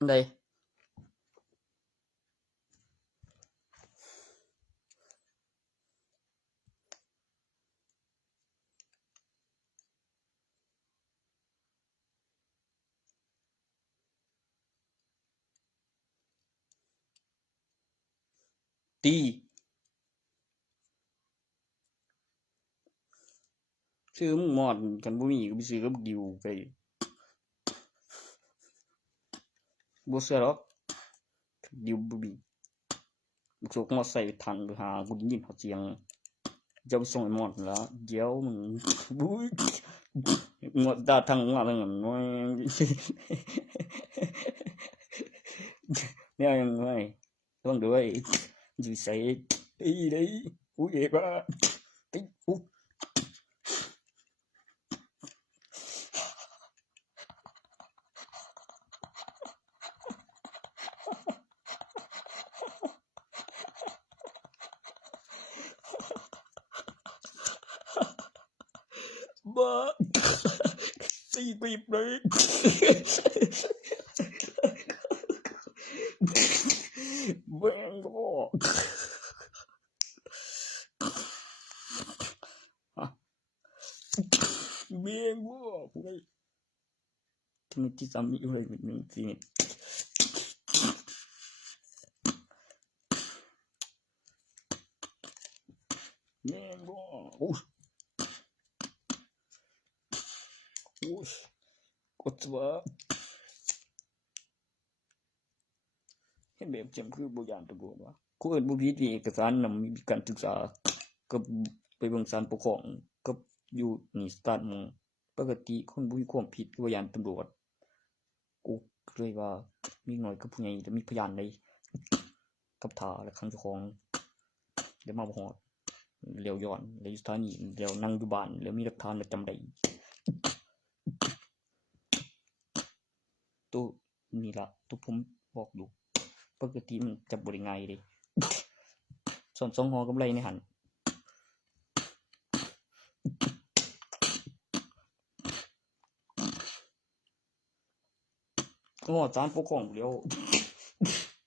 đây tiซื้อมึงมอดกันบ่มีก็ไปซื้อกับดิวไปบ่เชื่อหรอกดิวบ่มีบุกโซกมอใส่ทันไปหากูได้ยินเขาเสียงจะไปส่งไอ้มอดแล้วเดี๋ยวมึงบุ้ยมอดด่าทางว่าทางนั้นน้อยเนี่ยยังไงต้องด้วยอยู่ใส่อีđấy úi vậy ba cái úi ba xì bịp đấy ven go ven go đây mình chỉ dám yêu này mình gì ven go ui ui cột vợเห็นแบบจำคือบ่ยานตำรวจวะกูเอิ้นบ่ผิดเอกสารนำมีการศึกษาก็ไปเบิ่งศาลปกครองก็อยู่นี่สตาร์ทมึงปกติคนบ่มีความผิดก็บ่ยานตำรวจกูเลยว่ามีหน่อยกับผู้ใหญ่จะมีพยานใดกับท่าและขังเจ้าของเดี๋ยวมาบ่ฮอดเลี้ยวย้อนแล้วอยู่สถานีแล้วนั่งอยู่บ้านแล้วมีหลักฐานแล้วจำได้ตัวนี่ล่ะตัวผมบอกอยู่ปกติมันจับบ่ได้ง่ายเด้ส่วน2หอกำไรในหั่นก็ศาลปกครองแล้ว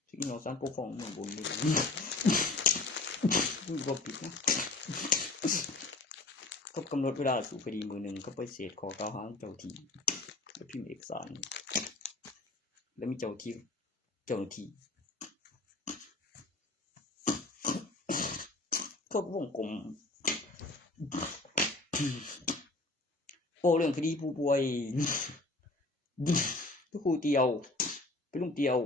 สิเอาศาลปกครองมันบ่มีมึงบ่ผิดนะก็กำหนดเวลาสู่คดีมื้อนึงก็ไปเสร็จขอกล่าวหาเจ้าที่แล้วพิมพ์เอกสารแล้วมีเจ้าที่ก็วงกลมโอ้เรื่องคดีผู้ป่วยก็ครูเตียวไปลุงเตียว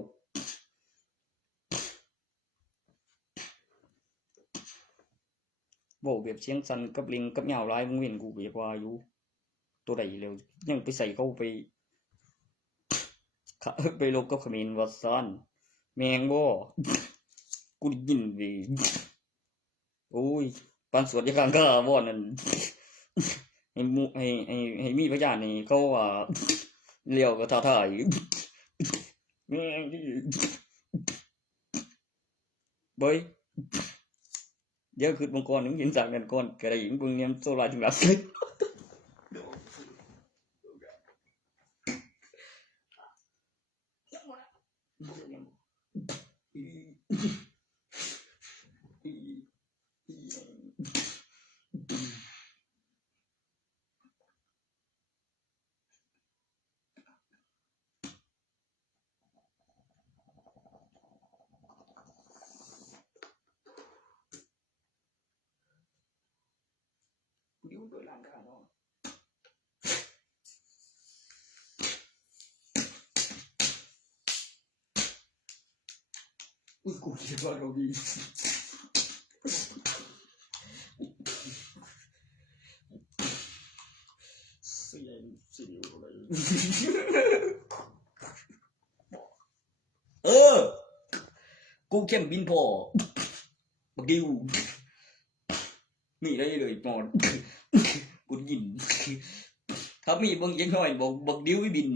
เว้าแบบเสียงสั่นกับลิงกับยาวหลายมึงเห็นกูก็อยากว่าอยู่ตัวใดแล้วยังไปใส่เขาไปลบกับเขมรว่าซั่นแม่งบ่กูได้ยินเว้ยโอ้ยปานสวดอยู่ข้างคาบ่นั่นให้มีพยานนี่เขาว่าเลี้ยวก็ท้าทายแม่งเบ้ยเดี๋ยวคือมังกรมึงเห็นจากกันก่อนก็ได้มึงเนี่ยโซลาถึงหลับอยู่โดยร่างกายเนาะอุ้ยกูคิดว่าเราดีเสียอะไรกูเข้มบินพอบักดิวมีได้เลยปอนกูยินถ้ามีบางยังหน่อยบอกบักดิวไม่บิน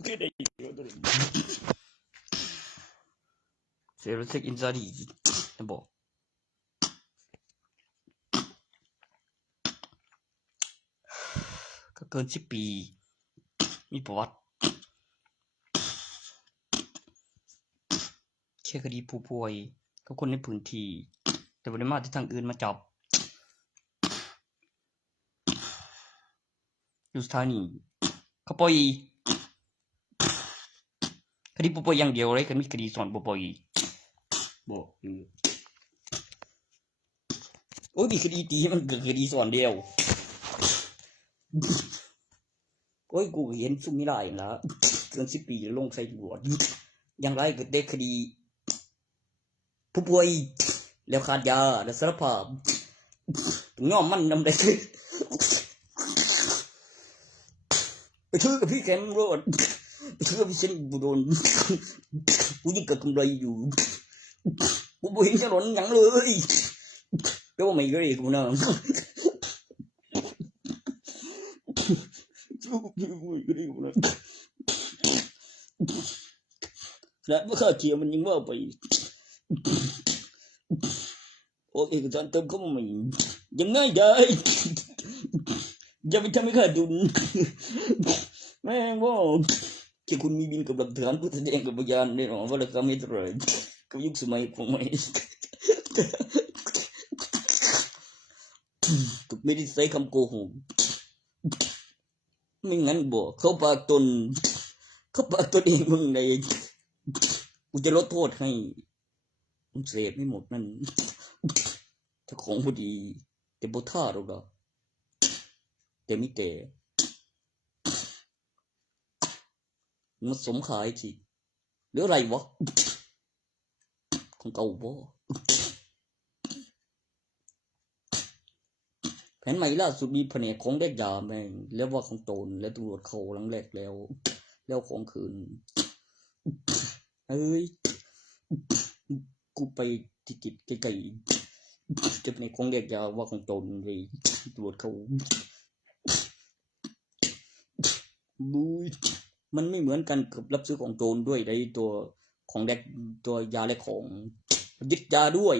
cái đây sẽ là check in ra đi emบอกก็เกิน10 ปีมีประวัติแค่คดีผู้ป่วยกับคนในพื้นที่แต่บ่ได้มาที่ทางอื่นมาจับอยู่สถานีเขาปล่อยคดีผู้ป่วยอย่างเดียวเลยก็มีคดีสอนผู้ป่วยบอกอยู่โอ้ยมีคดีตีมันเกิดคดีสอนเดียวโอ้ยกูเห็นซุ่มไม่ได้แล้วเกิน10 ปีลงใส่ตำรวจอย่างไรก็ได้คดีผู้ป่วยแล้วขาดยาแล้วสารภาพง้อมมันนำได้ไปถือกับพี่แกมรถไปถือกับพี่เซนบุโดนกูยิ่งกับกำไรอยู่กูบ่เห็นจะหล่นหยังเลยแปลว่าไม่เลยกูนะและเมื่อข้าเขียวมันยังว่าไปโอเคก็ตอนเติมเข้ามาใหม่ยังง่ายได้อย่าไปทำให้ข้าดุนแม่งว่าแค่คุณมีบินกับหลักฐานผู้แสดงกับพยานแน่นอนว่าเราทำไม่ได้กับยุคสมัยของไม่ไม่ได้ใช้คำโกหกไม่งั้นบอกเขาปากตนเองมึงในกูจะลดโทษให้มึงเสพไม่หมดนั่นถ้าของพอดีแต่บ่ท่าหรอกนะแต่ไม่แต่มันสมขายสิหรืออะไรวะของเก่าบ่แผนใหม่ล่าสุดมีแผนกของแดกยาแม่งแล้วว่าของตนแล้วตำรวจเขาหลังแรกแล้วของคืนเฮ้ยกูไปที่จิตไกลๆจะเป็นของแดกยาว่าของตนเลยตำรวจเขาบุยมันไม่เหมือนกันกับรับซื้อของโจรด้วยในตัวของแดกตัวยาและของยึดยาด้วย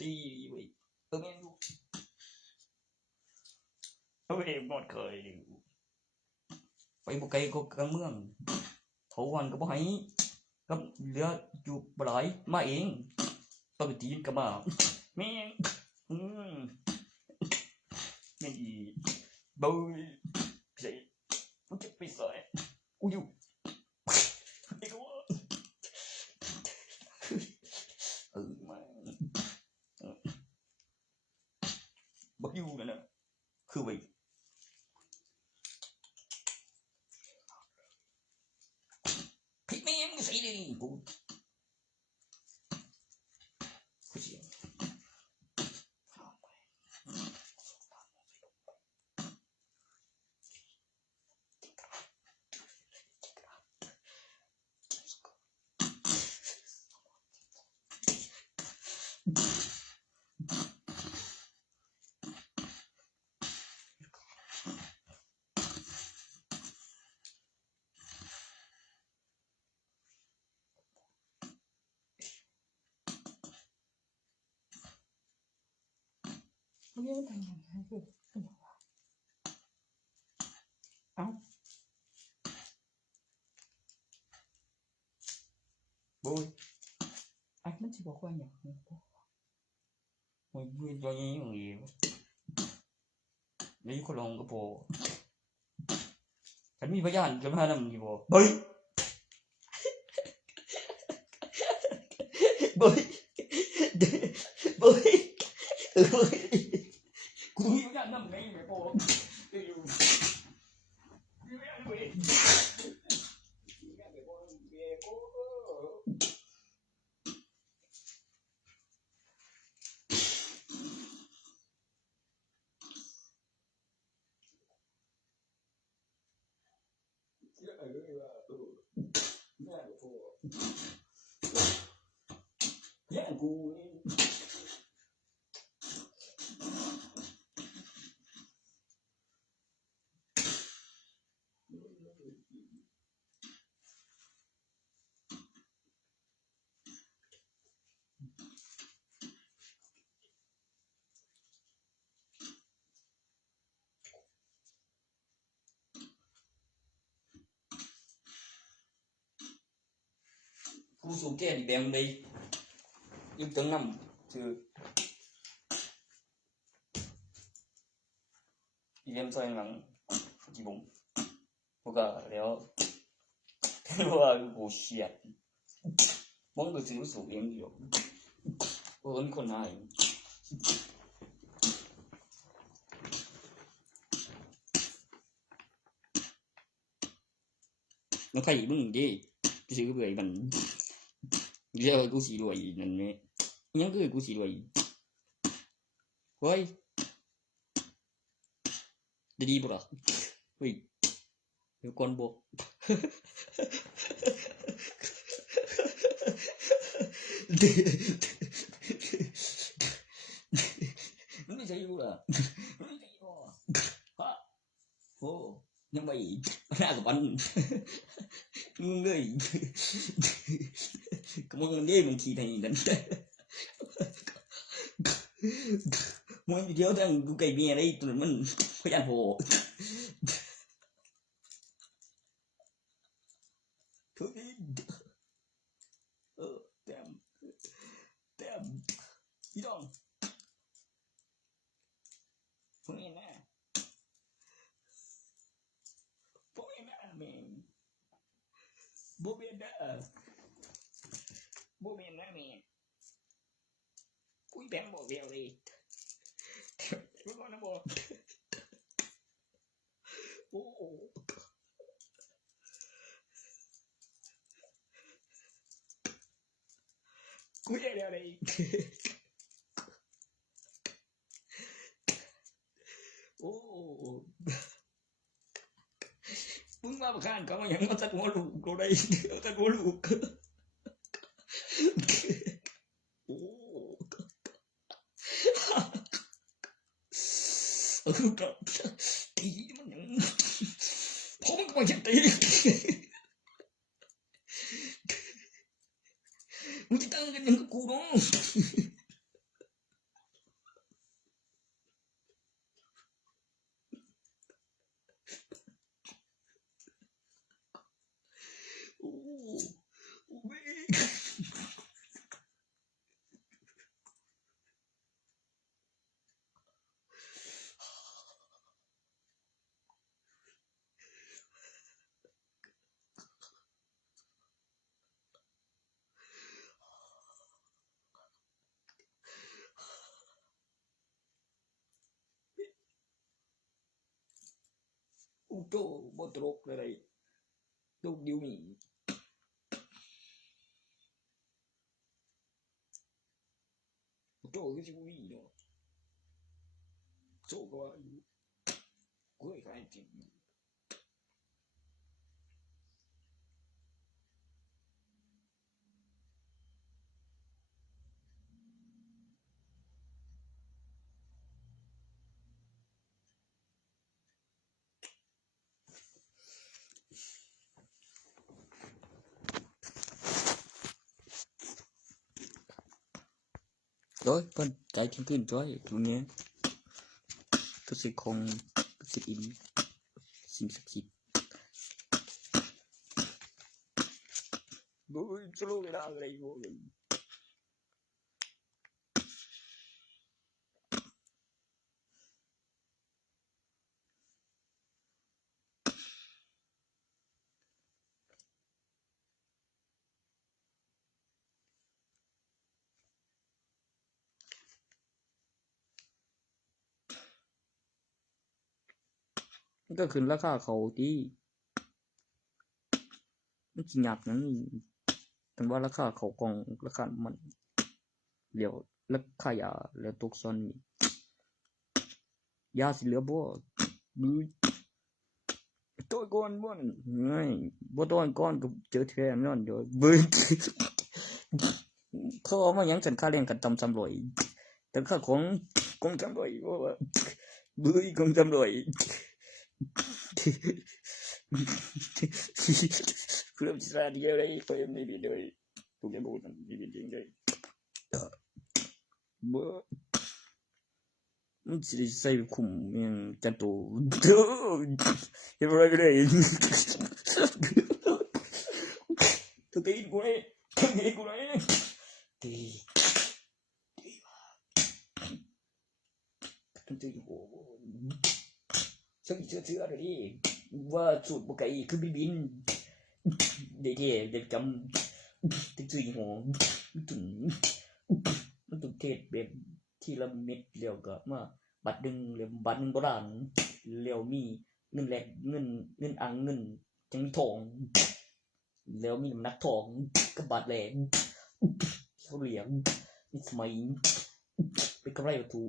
ตีไว้แม่งหมดเคยไปบุกไกลก็กลางเมืองเถาวันก็บ่ให้ก็เหลืออยู่บ่หลายมาเองปกติก็มาแม่งไม่ดีบุยใส่กูจะไปใส่กูอยู่ไอ้กูมาบักอยู่นั่นน่ะคือไปพี่แม่งใส่เลยกูเสียเรื่องทำงานให้คือเอ้าบุยไอ้มันจะบอกว่าอย่างนี้บุยตัวนี้อย่างนี้นี่คนลองก็พอฉันมีพยานจะมาทำกี่บ่เฮ้ยบุยบุยกูมีพยานทำไงไม่พออยู่มีพยานด้วยแย่งกู สูแก้อีแดงได้ยึดจังนำชื่ออีเอ็มใส่หลังกี่บุ้มพวกก็แล้วว่ากูเชียดมันก็สิรู้สึกเองอยู่โอ้ยคนหายnó khai bưng đi cái sự người mình giờกูสิรวยนั่นแหละยังคือกูสิรวยเฮ้ยดีบ่ล่ะเฮ้ยเดี๋ยวก่อนบอกมันไม่ใช่อยู่ล่ะมันไม่ใช่อยู่ฮะโอ้ยังไม่น่ากับมันมึงเลยก็มึงนี่มึงขี้ในนั้นมึงเดียวทั้งกูไก่เมียได้ตัวมันพยันโหทุกทีdamn you don't พวกนี้นะพวกนี้นะแม่งบ่เป็นนะบ่เป็นนะแม่กูแบงบ่เดียวเลยกูก่อนนะบ่โอ้กูเดียวเลยโอ้มึงมาประกันเขาอย่างมาตัดหัวลูกกูได้ตัดหัวลูกโอ้ก็ตีมันยังพอมันก็มาจะตีมึงจะตั้งกันยังกับกูเนาะโตบ่ตรกอะไรลูกเดียวนี่โตคือสิบ่มีเนาะโตก็ว่าอยู่กูให้ขายจริงrồi con cái chứng kiến rồi đúng nhé cái sự không cái sự im xin sắc xịt bố solo cái nào đây bốก็ขึ้นราคาเขาที่มันสิยากนั้นแต่ว่าราคาเขากองราคามันเดี๋ยวราคายาแล้วตกซ้อนนี่ยาสิเหลือบ่ดูตัวก่อนบ่นั่นบ่ตัวก่อนก็เจอแท้นั่นเดี๋ยวเบิ่งเขาเอามาหยังฉันค่าแรงกันตำ300แต่ค่าของกอง300บ่ว่าเบิ่งกอง300Belum bisa dia lagi saya ni video tu yang baru ni video ni mesti saya kum yang jatuh yang berapa ni tu tin gue Nghĩ của đấy thì từ sữa rồi đi và chuột một cái cứ bin để chấm từ từ hồถึงมันถึงเทศแบบทีละเม็ดแล้วก็มาบัตรหนึ่งเหลี่ยมบัตรหนึ่งโบราณแล้วมีเงินแลกเงินอังเงินจังมีทองแล้วมีน้ำหนักทองกับบาทแหลกเขาเหลี่ยมนี่สมัยเป็นกำไรวัตถุ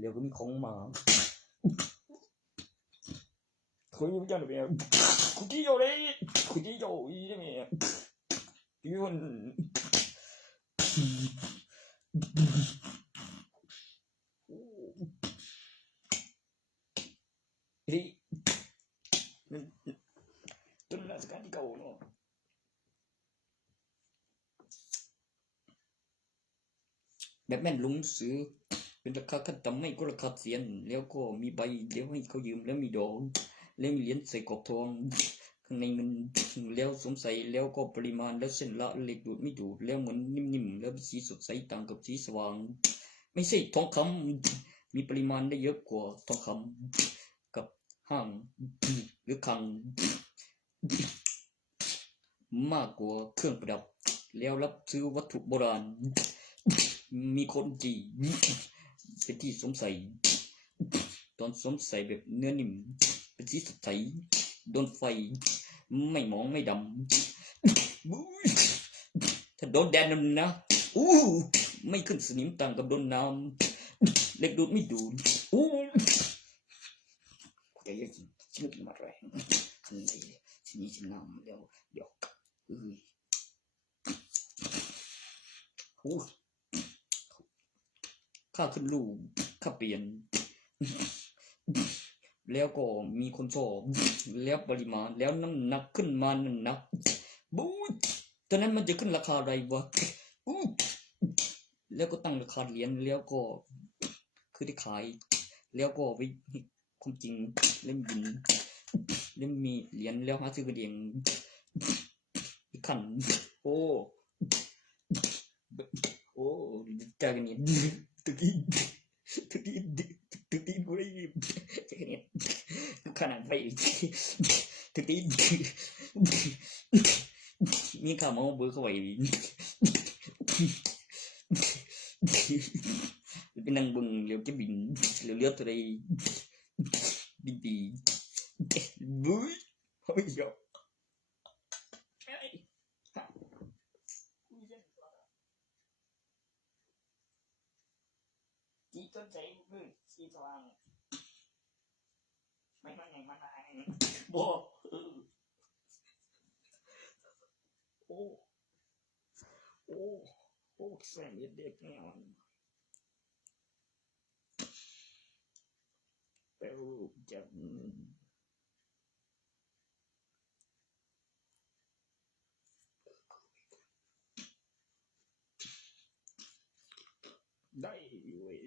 แล้วก็มีของมาคุยไม่ได้เลยคุยที่อยู่เลยคุยที่อยู่ยี่ได้ไหมยี่วันนี่ต้นละสกัดที่เก่าเนาะแบบแม่นลุงซื้อเป็นราคาขั้นต่ำไม่ก็ราคาเสียนแล้วก็มีใบเดี๋ยวให้เขายืมแล้วมีดอกแล้วมีเหรียญใส่กรอบทองข้างในเงินแล้วสวมใส่แล้วก็ปริมาณแล้วเส้นละเหล็กดูดไม่ดูดแล้วเหมือนนิ่มๆแล้วสีสดใสต่างกับสีสว่างไม่ใช่ทองคำมีปริมาณได้เยอะกว่าทองคำกับห้างหรือคลังมากกว่าเครื่องประดับแล้วรับซื้อวัตถุโบราณมีคนจีเป็นที่สวมใส่ตอนสวมใส่แบบเนื้อนิ่มเป็นสีสดใสโดนไฟไม่มองไม่ดำถ้าโดนแดดนะไม่ขึ้นสนิมต่างกับโดนน้ำเล็กดูดไม่ดูดใจเย็นฉันกินมาแรงขันในฉันนี่ฉันน้ำแล้วเดี๋ยวค่าขึ้นรูปค่าเปลี่ยนแล้วก็มีคนชอบแล้วปริมาณแล้วน้ำหนักขึ้นมานั่นนะตอนนั้นมันจะขึ้นราคาอะไรวะแล้วก็ตั้งราคาเหรียญแล้วก็คือได้ขายแล้วก็ไปความจริงเล่มบินเล่มมีเหรียญแล้วหาซื้อกันเองอีกขันโอ้จากนี้ตึกที่กูได้ยินจากนี้ขนาดไปตึกที่มีข่าวมาเบอร์เขาไว้เป็นนางบึงเลี้ยวจะบินเลี้ยวตัวใดบินดีบุ้ยเฮ้ยยอจีต้นใจมือสีสว่างไม่มาไหนมาไหนบ่โอ้แสงเด็กแน่นอนแปลว่าจะได้เว้ย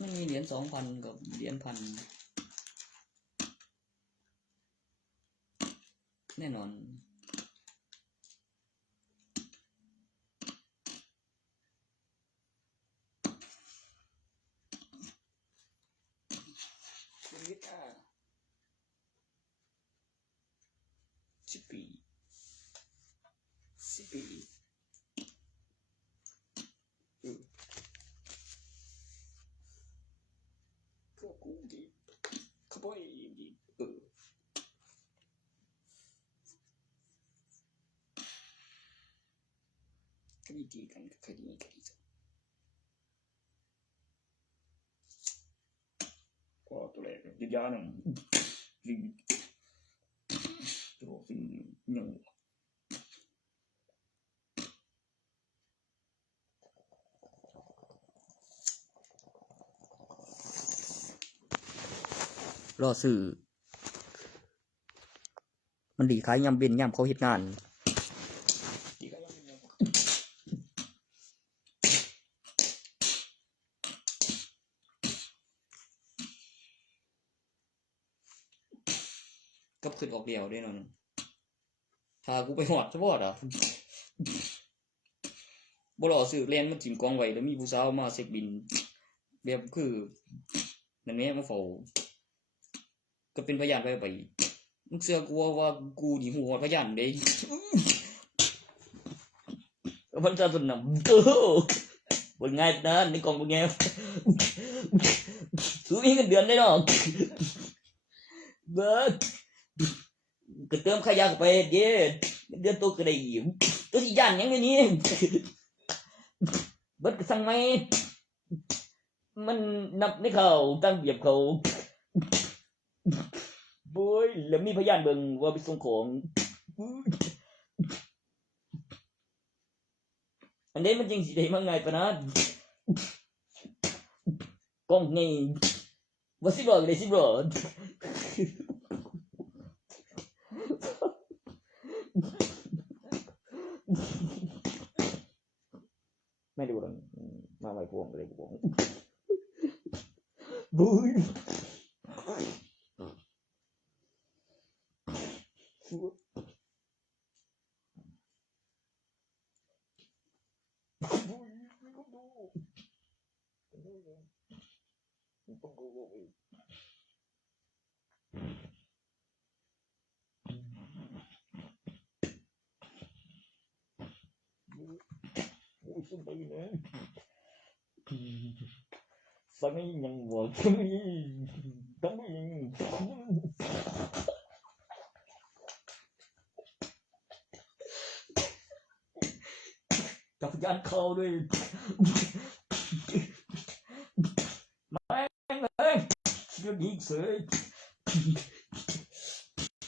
มันมีเหรียญ2,000กับเหรียญ1,000แน่นอน10 ปีก็กูดีขบอยดีคดีดีกันคดีนี้คดีก็ตัวแรกยืดยาหนึ่ง จะบอกสิยังรอซื้อมันดีขายยามเบ็นยามเขาเฮ็ดงานดีขายยามเบ็นยามกับขึ้นออกเดียวได้นอนพากูไปหอดซะบ่ดอ่ะบ่รอซื้อแล่นมันถิ่มกองไว้แล้วมีผู้สาวมาเช็คบิลแบบคือนั่นแหละมาเฝ้าก็เป็นพยานไปมึงเชื่อกูว่ากูนี่ฮู้ฮอดพยานเด้มันจะสนำบ่ง่ายนะในกล่องบ่แง่ซื้อมีเงินเดือนได้ดอกเบิดก็เติมขยะเข้าไปเด้เดือนตัวก็ได้อีกตัวสิย่านหยังไงนี่เบิดก็สั่งไหมมันนับในเขาตั้งเบียบเขาโบ้ยแล้วมีพยานเบิ่งว่าไปส่งของอันนี้มันจริงสิได้มาไงปะนะกล้องไงว่าสิบอกเลยสิบอกไม่ดูหรอกมาไม่พวงเลยพวงบุ้ยขึ้นไปเลยสังยังบอกต้องมีจับยันเข้าด้วยไม่เลยเรื่องนี้เสย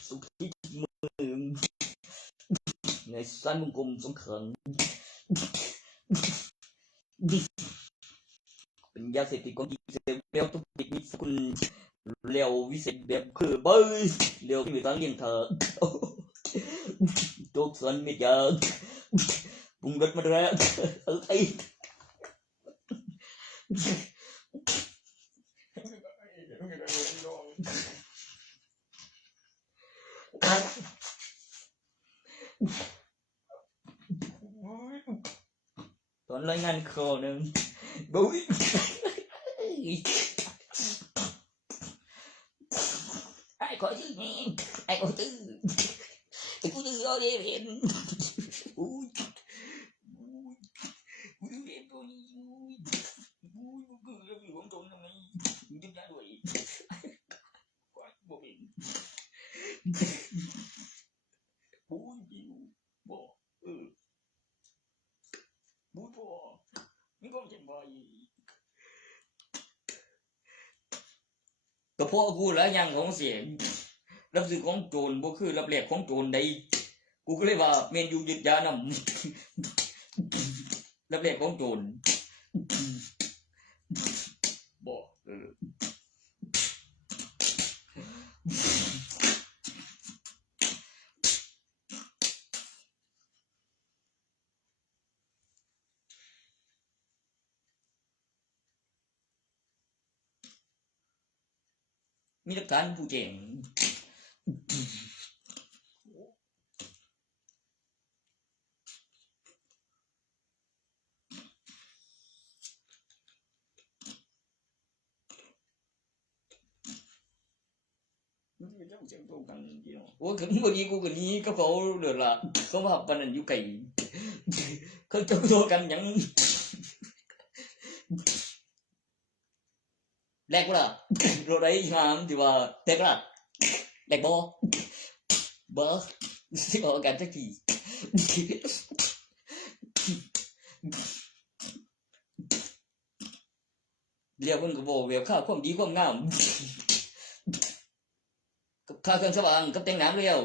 สุขีมือในสั้นวงกลมสำคัญเป็นยาเสพติดของหญิงเสพเร็วทุกติดมีสกุลเร็ววิเศษแบบคือเบยเร็วมีการเลี้ยงเธอทุกส่วนไม่เจอปรุงรสมาแล้วไอ้ตอนรายงานข่าวนึงบุ้ยไอ้ขอชื่อนี่ไอ้ขอชื่อไอ้กูชื่อเอาได้เห็นอุ้ยอุ้ยเห็นตัวนี้อุ้ยอุ้ยกูเรื่องของตรงนั้นมึงจะได้ด้วยบอกเองอุ้ยบิวบอกบุ้ยบอกนี่ก็จะไปก็พอกูแล้วยังของเสียงรับซื้อของโจรบ่คือรับแลกของโจรใดกูก็เลยว่าเมนยูยึดยานำรับแลกของโจรบ่มีหลักฐานผู้แจ้งโอ้ถึงวันนี้กูกันนี้ก็เขาเดือดละเขามาปันนันอยู่ไก่เขาจะโดนกันยังแรกว่าโรได้งามที่ว่าแรกว่าแรกบอที่บอกกันสักทีเรียกมันก็บอกเวียบข้าวความดีความงามกับข้าวเครื่องสว่างกับแต่งน้ำเรียว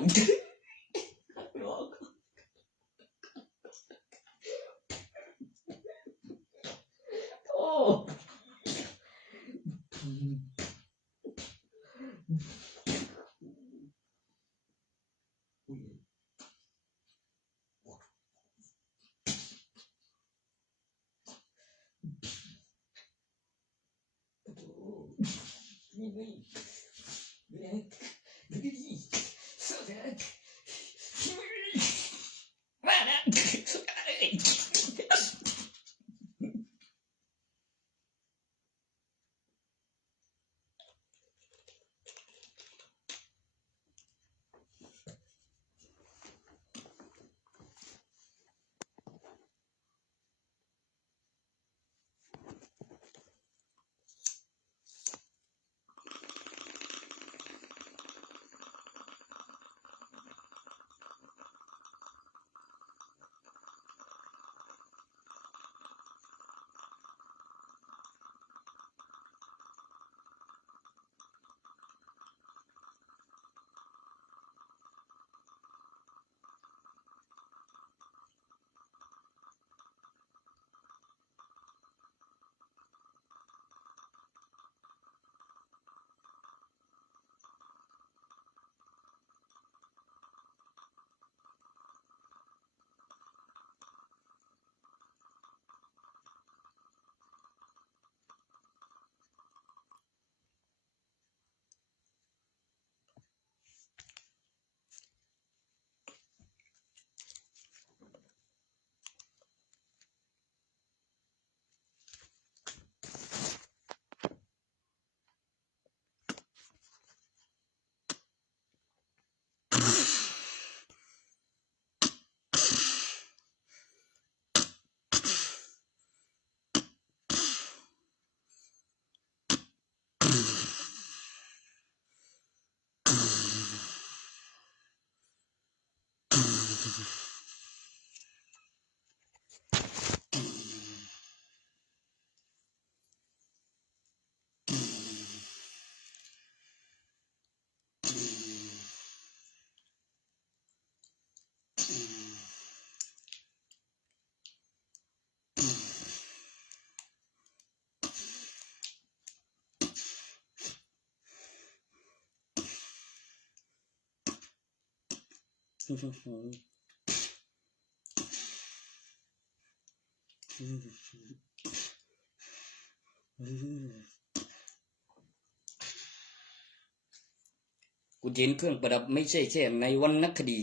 กูเห็นเครื่องประดับไม่ใช่แค่ในวรรณคดี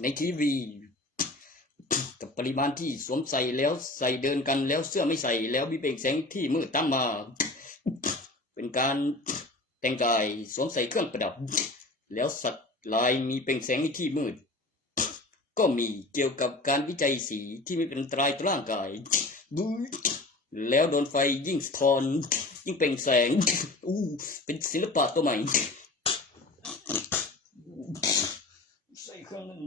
ในทีวีกับปริมาณที่สวมใส่แล้วใส่เดินกันแล้วเสื้อไม่ใส่แล้วมีเปล่งแสงที่มืดตามมาเป็นการแต่งกายสวมใส่เครื่องประดับแล้วสัตว์ลายมีเปล่งแสงในที่มืดก็มีเกี่ยวกับการวิจัยสีที่ไม่เป็นอันตรายต่อร่างกายแล้วโดนไฟยิ่งสะท้อนยิ่งเปล่งแสงเป็นศิลปะตัวใหม่ใส่เครื่องนั้น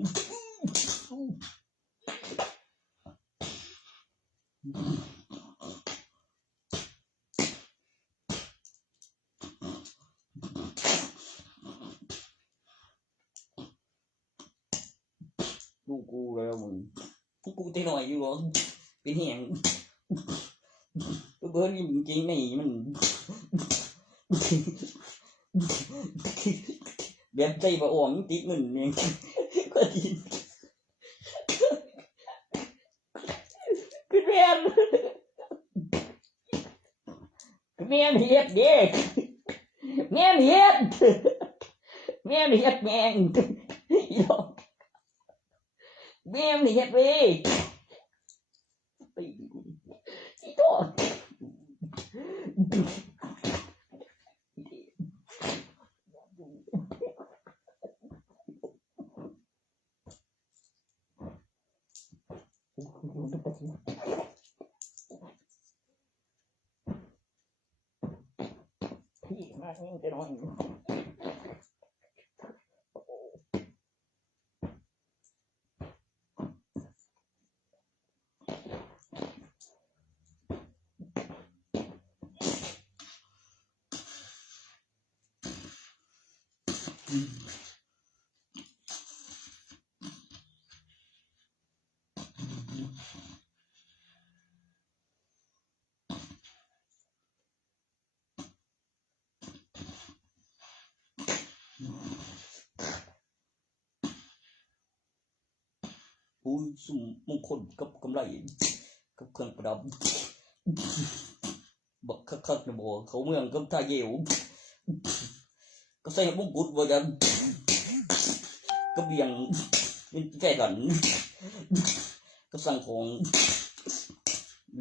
ลูกกูแล้วมึงกูเตะหน่อยอยู่หรอเป็นแหงเบิร์นี่จริงๆนี่มันแบบใจบ่อ่อนติดมึนเนี่ยก็ดีคือแม่นเฮ็ดเด้แม่นเฮ็ดแม่งอีดอกแม่งเฮ็ดเว้ยอีดอกพี่มาเองจะนอน ปูสุมมงคลกับกำไรกับเครื่องประดับบักคักๆนะบ่เขาเมืองกับท่าเยวก็ใส่มงกุฎว่าจังก็เบียงเป็นแฟกันก็สั่งของ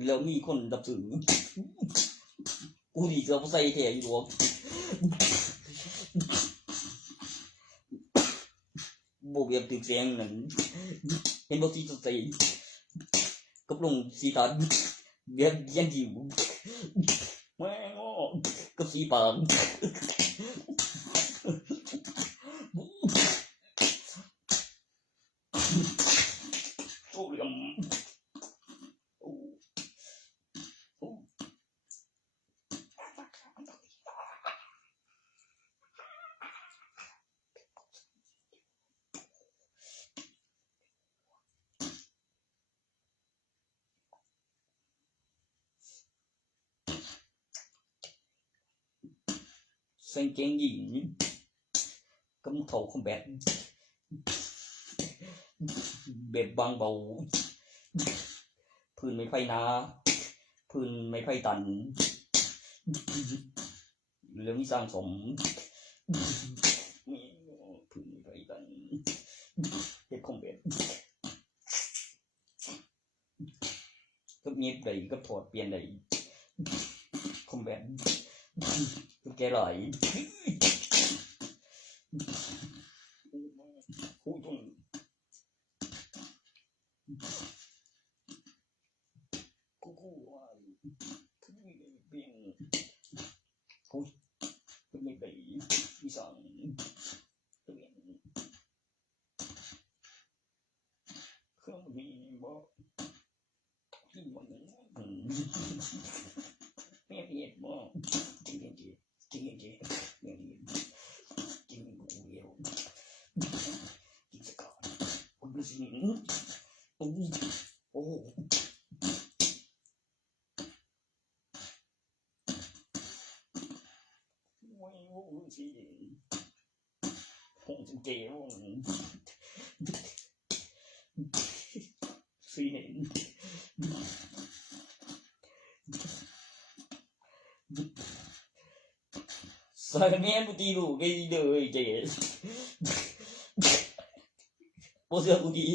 แล้วมีคนดับถือกูดีก็บ่ใส่แท้อยู่ดอกบ่เบียบถึกแสงนั่นเห็นบ่สิสดใสกับลงสีตาเบียบยันหิวแม่งอ้อกับสีปางโอ้ยใส่เกงหญิงกับรองเท้าคอมแบทแบบบางเบาพื้นไม้ไผ่นาพื้นไม้ไผ่ตันแล้วมีสร้างสมพื้นไม้ไผ่ตันเฮ็ดคอมแบทก็มีได้ก็ถอดเปลี่ยนได้คอมแบทก็แก่หลายโอ้ยกูว่าคือมีเปลี่ยนโอ้ยก็ไม่ได้มีสั่งเปลี่ยนเครื่องมีบ่ที่มันแม่เฮ็ดบ่จริงๆแม่เฮ็ดจริงกูเดียวกินสกอตกูดูสิโอ้สิคงจะเจ๋วสิเห็นสายแม่นบ่ตีลูกไอ้เด้อเจ๋บ่เชื่อกูดี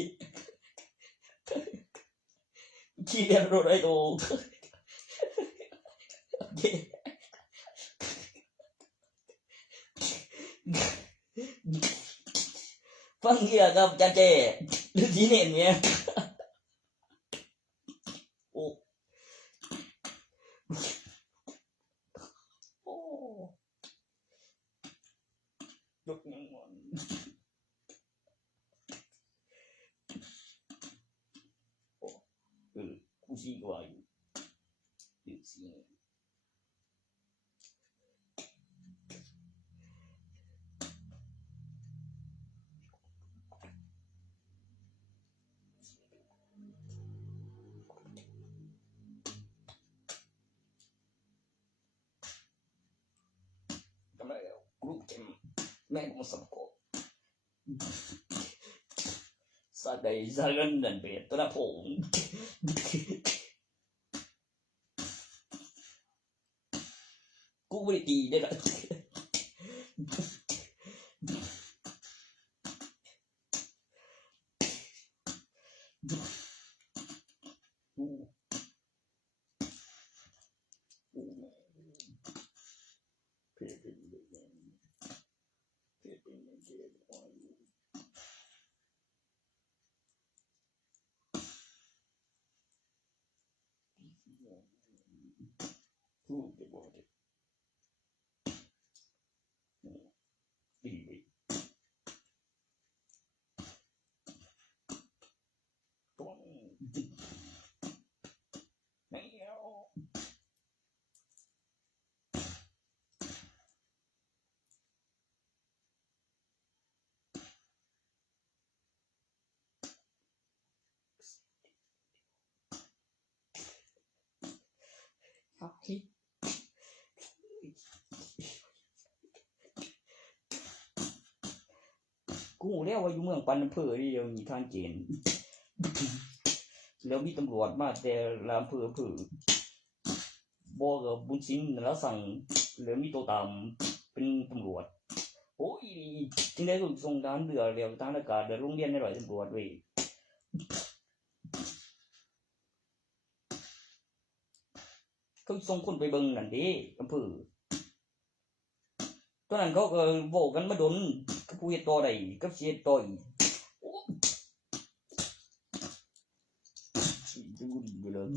ขี้เรียนรถไอ้โตฟังเหี้ยกับจ้าเจ๋หรือสิเห็นแม่โอ้ยกยังงอนกูสิว่าอยู่ดึกสิกรุ๊ปเต็มแม่งมาสับกบสะใดสะเล่นนั่นเบ็ดตัวละผมกูไม่ได้ตีได้ละกูแล้วว่าอยู่เมืองปันอำเภอนี่เดี๋ยวมีทางเกณฑ์ แล้วมีตำรวจมาแต่ละอำเภอบอกกับบุญสินแล้วสั่งแล้วมีตัวตามเป็นตำรวจโอ้ยจึงได้ถูกส่งทหารเรือเรียวทหารอากาศเดินโรงเรียนในร้อยตำรวจเว้ยเขาส่งคนไปเบิ่งนั่นดิอำเภอตอนนั้นเขาก็บอกกันมาดนกับผู้เฮ็ดต่อได้กับเสียต่ออีกจะบุญไปเลย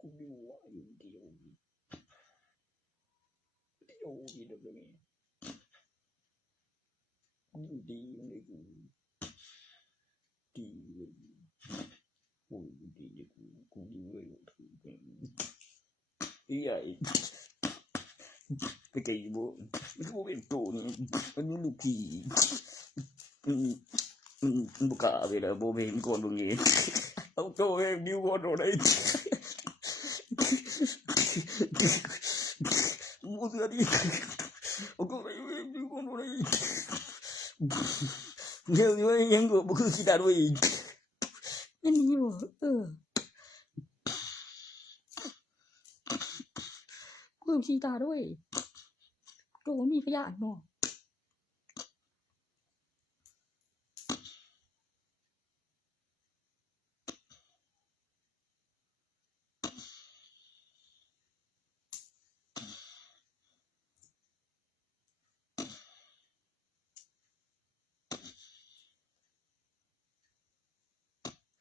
กูดูว่าอยู่เดียวดีเดี๋ยวนี้กูดีเลยกูดีเลยกูดีเลยกูดีเลยอีใหญ่ไปไกลบ่กูเป็นตัวนี่มันลูกพี่มันบุกาไปแล้วโบเบนก่อนตรงนี้เอาตัวเองดิวก่อนตรงนี้มูเสือดิเอาตัวเองดิวก่อนตรงนี้เดี๋ยวยังกูบุกขี้ตาด้วยนั่นนี่บ่กูขี้ตาด้วยตัวมีพยานเนาะ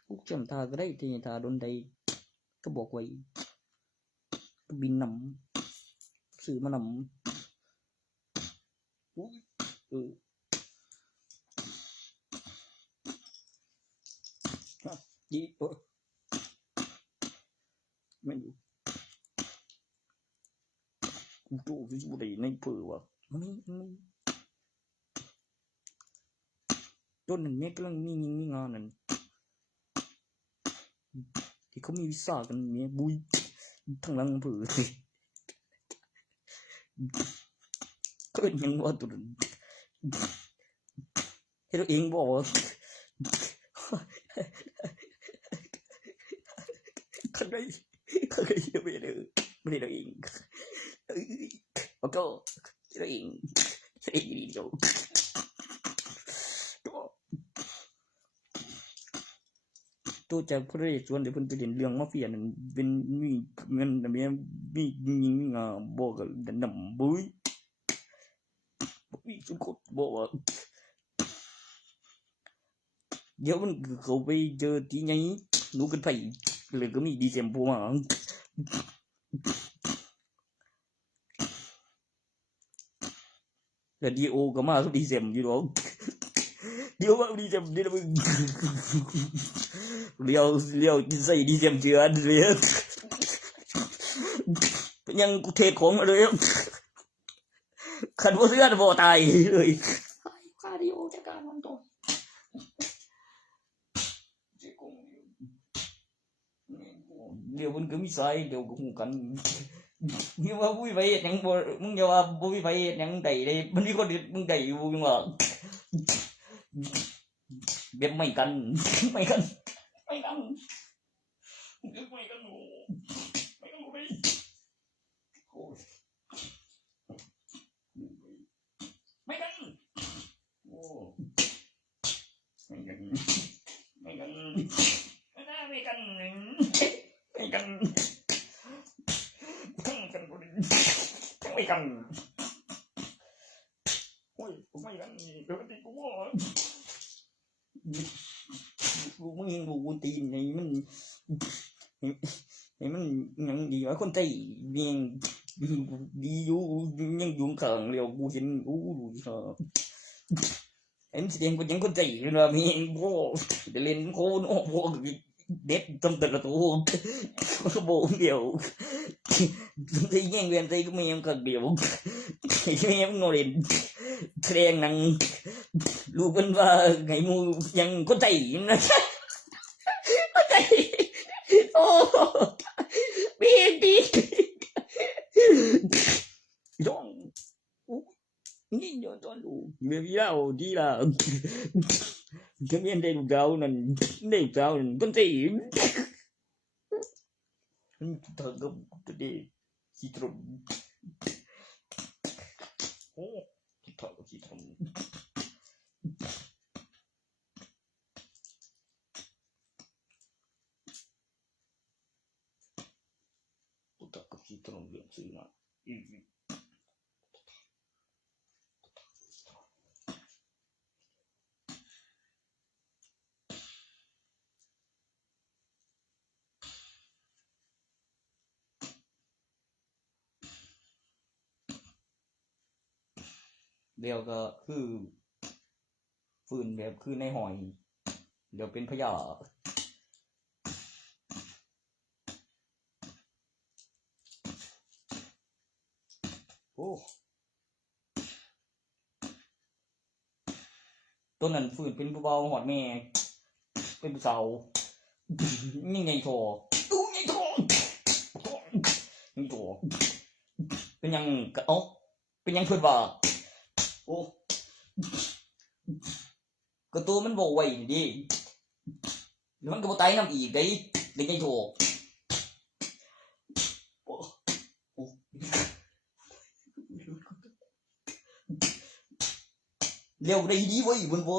กูจำทาก็ได้ที่ทาโดนใดก็บอกไว้ก็บินนำสื่อมานำดีไม่อยู่กูโจ้ที่สุดในเผือวะมันต้นหนึ่งเนี่ยกำลังมีงานนั่นที่เขามีวิสากันเนี่ยบุยทั้งหลังเผือก็เป็นยังว่าตัวนั้นให้เราเองบอกข้างในไม่ได้เราเองแล้วก็เราเองดีเดียวตัวจากพระเอกชวนเดี๋ยวเพิ่นไปเรียนเรื่องมาเฟียนั่นเป็นมีเงินแต่มียิงบอกกับดำบุ้ยสุดโคตรบอกว่าเดี๋ยวมันเขาไปเจอที่ไหนหนูกันไปเลยก็มีดีเซมพูมาแต่ดีโอก็มาทุกดีเซมอยู่หรอกเดี๋ยวว่าดีเซมนี่นะมึงเลี้ยวกินใส่ดีเซมเจือเลยยังกูเทของมาเลยขันว่าเสื้อบ่ตายเลยคาดิโอจัดการมันตัวเดี๋ยวมันก็มีสายเดี๋ยวก็หูกันนี่ว่าบุ้ยไปยังบ่มึงอย่าว่าบุ้ยไปยังใดเลยมันมีคนเด็ดมึงใดอยู่มึงว่าเบ็ดไม่กันไม่กันไม่กันไม่กันไม่กันไปไม่กันโอ้ไม่กันไม่กันไม่กันไม่กันทั้งกันคนไม่กันโอ้ยไม่กันเดี๋ยวตีกูว่ากูมึงกูตีนนี่มันยังดีว่าคนใจยังดีอยู่ยังยุ่งขังเรียวกูเห็นดูเอ็มแสดงกูยังคนใจเลยนะมีโว้เดี๋ยวเล่นโคนโอ้โหเด็ดจำแต่ละตัวก็โบเดียวที่ยังเวียนใจก็ไม่ยังกัดเดียวไม่ยังงอเล่นแสดงนังลูกเป็นว่าไงมูยังคนใจนะคนใจโอ้บี ต้องนี่ย้อนตอนดูเมียพี่แล้วดีล่ะก็เมียได้ลูกดาวนั่นได้ลูกดาวนั่นต้นตีเธอก็จะได้ขี้ตรงโอ้ขี้ตรงขี้ตรงกูตักกับขี้ตรงเรื่องซื้อมาเดี๋ยวก็คือฝืนแบบคือในหอยเดี๋ยวเป็นพยาโอ้ต้นนั้นฝืนเป็นผู้เบาหอดแม่เป็นผู้สาวยิ่งใหญ่โถใหญ่โถยิ่งโถเป็นยังเอ้าเป็นยังเพิ่นว่าโอ้ก็ตัวมันบ่ไหวนี่ดิแล้วมันก็บ่ตายนำอีกได้ใหญ่โถโอ้เร็วได้ดีเว้ยมันบ่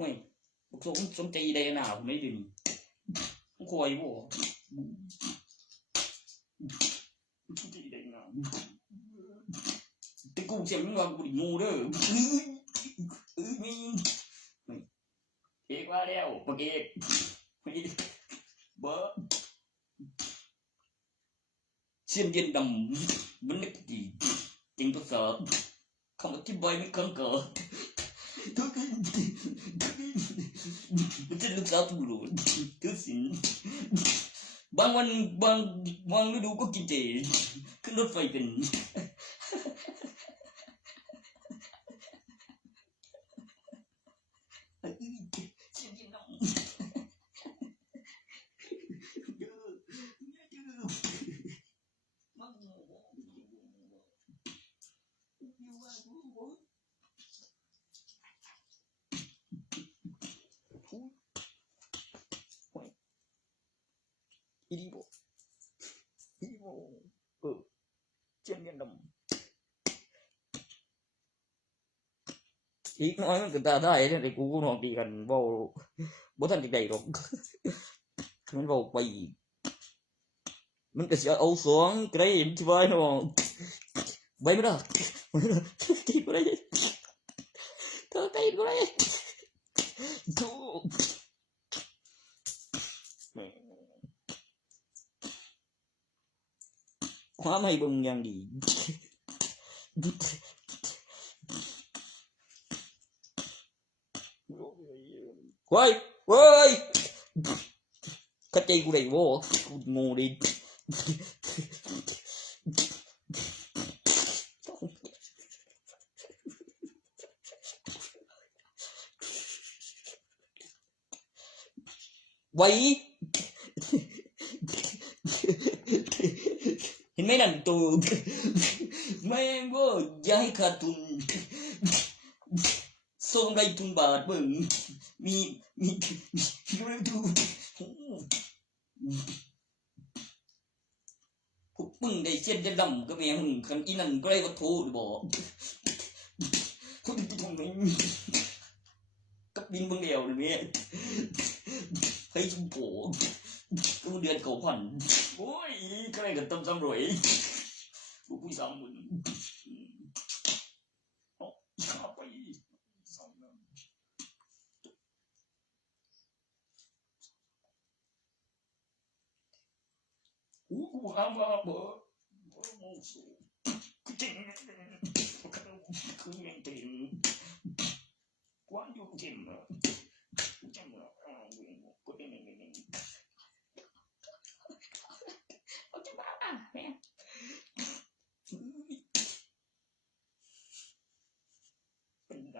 โอ้ยบ่สนใจได้หน้าผมได้ดิมันคอยบ่สนใจได้หน้าแต่กูเสียงมึงว่ากูดิงูเด้อมีเอกว่าแล้วปะเอกบ่เสียงเย็นดำมันนึกดีจริงตัวสอบคำอธิบายไม่คังเกิดมันจะลึกซึ้งบุรุษทุกสิ่งบางวันบางฤดูก็กินเจขึ้นรถไฟเป็นอีโบเจียนเย็นดำอีกน้อยมันก็ตาได้เนี่ยแต่กูนอนตีกันบ่ทันได้หรอกมันเว้าไปมันก็สิเอาสองไกรมันสิว่าเนาะไปบ่ได้ตีบ่ได้เธอตีบ่ได้ทู ความให้เบิ่งอย่างดีเฮ้ยเข้าใจกูได้บ่กูโง่ดิไว้เห็นไหมนั่นตัวแม่งบ่อย่าให้ขาดทุนส่งได้ทุนบาทเบิ่งมีดูพวกมึงได้เส้นจะดำก็แม่มึงคันอีนั่นก็ได้ว่าโทษบ่คุณทำไมกับบินเบิ่งเดียวนี่แม่ให้ชุมโผก็เดือน9,000โอ้ยใครก็ต้มซ้ำรวยกูผู้ซ้ำมึงข้าไปซ้ำนั้นกูห้ามว่าบ่มองสูกูจริงคือแม่งจริงกว่าอยู่จริงอ่ะจังอ่ะกูเองเอาจะบ้าแม่เป็นไง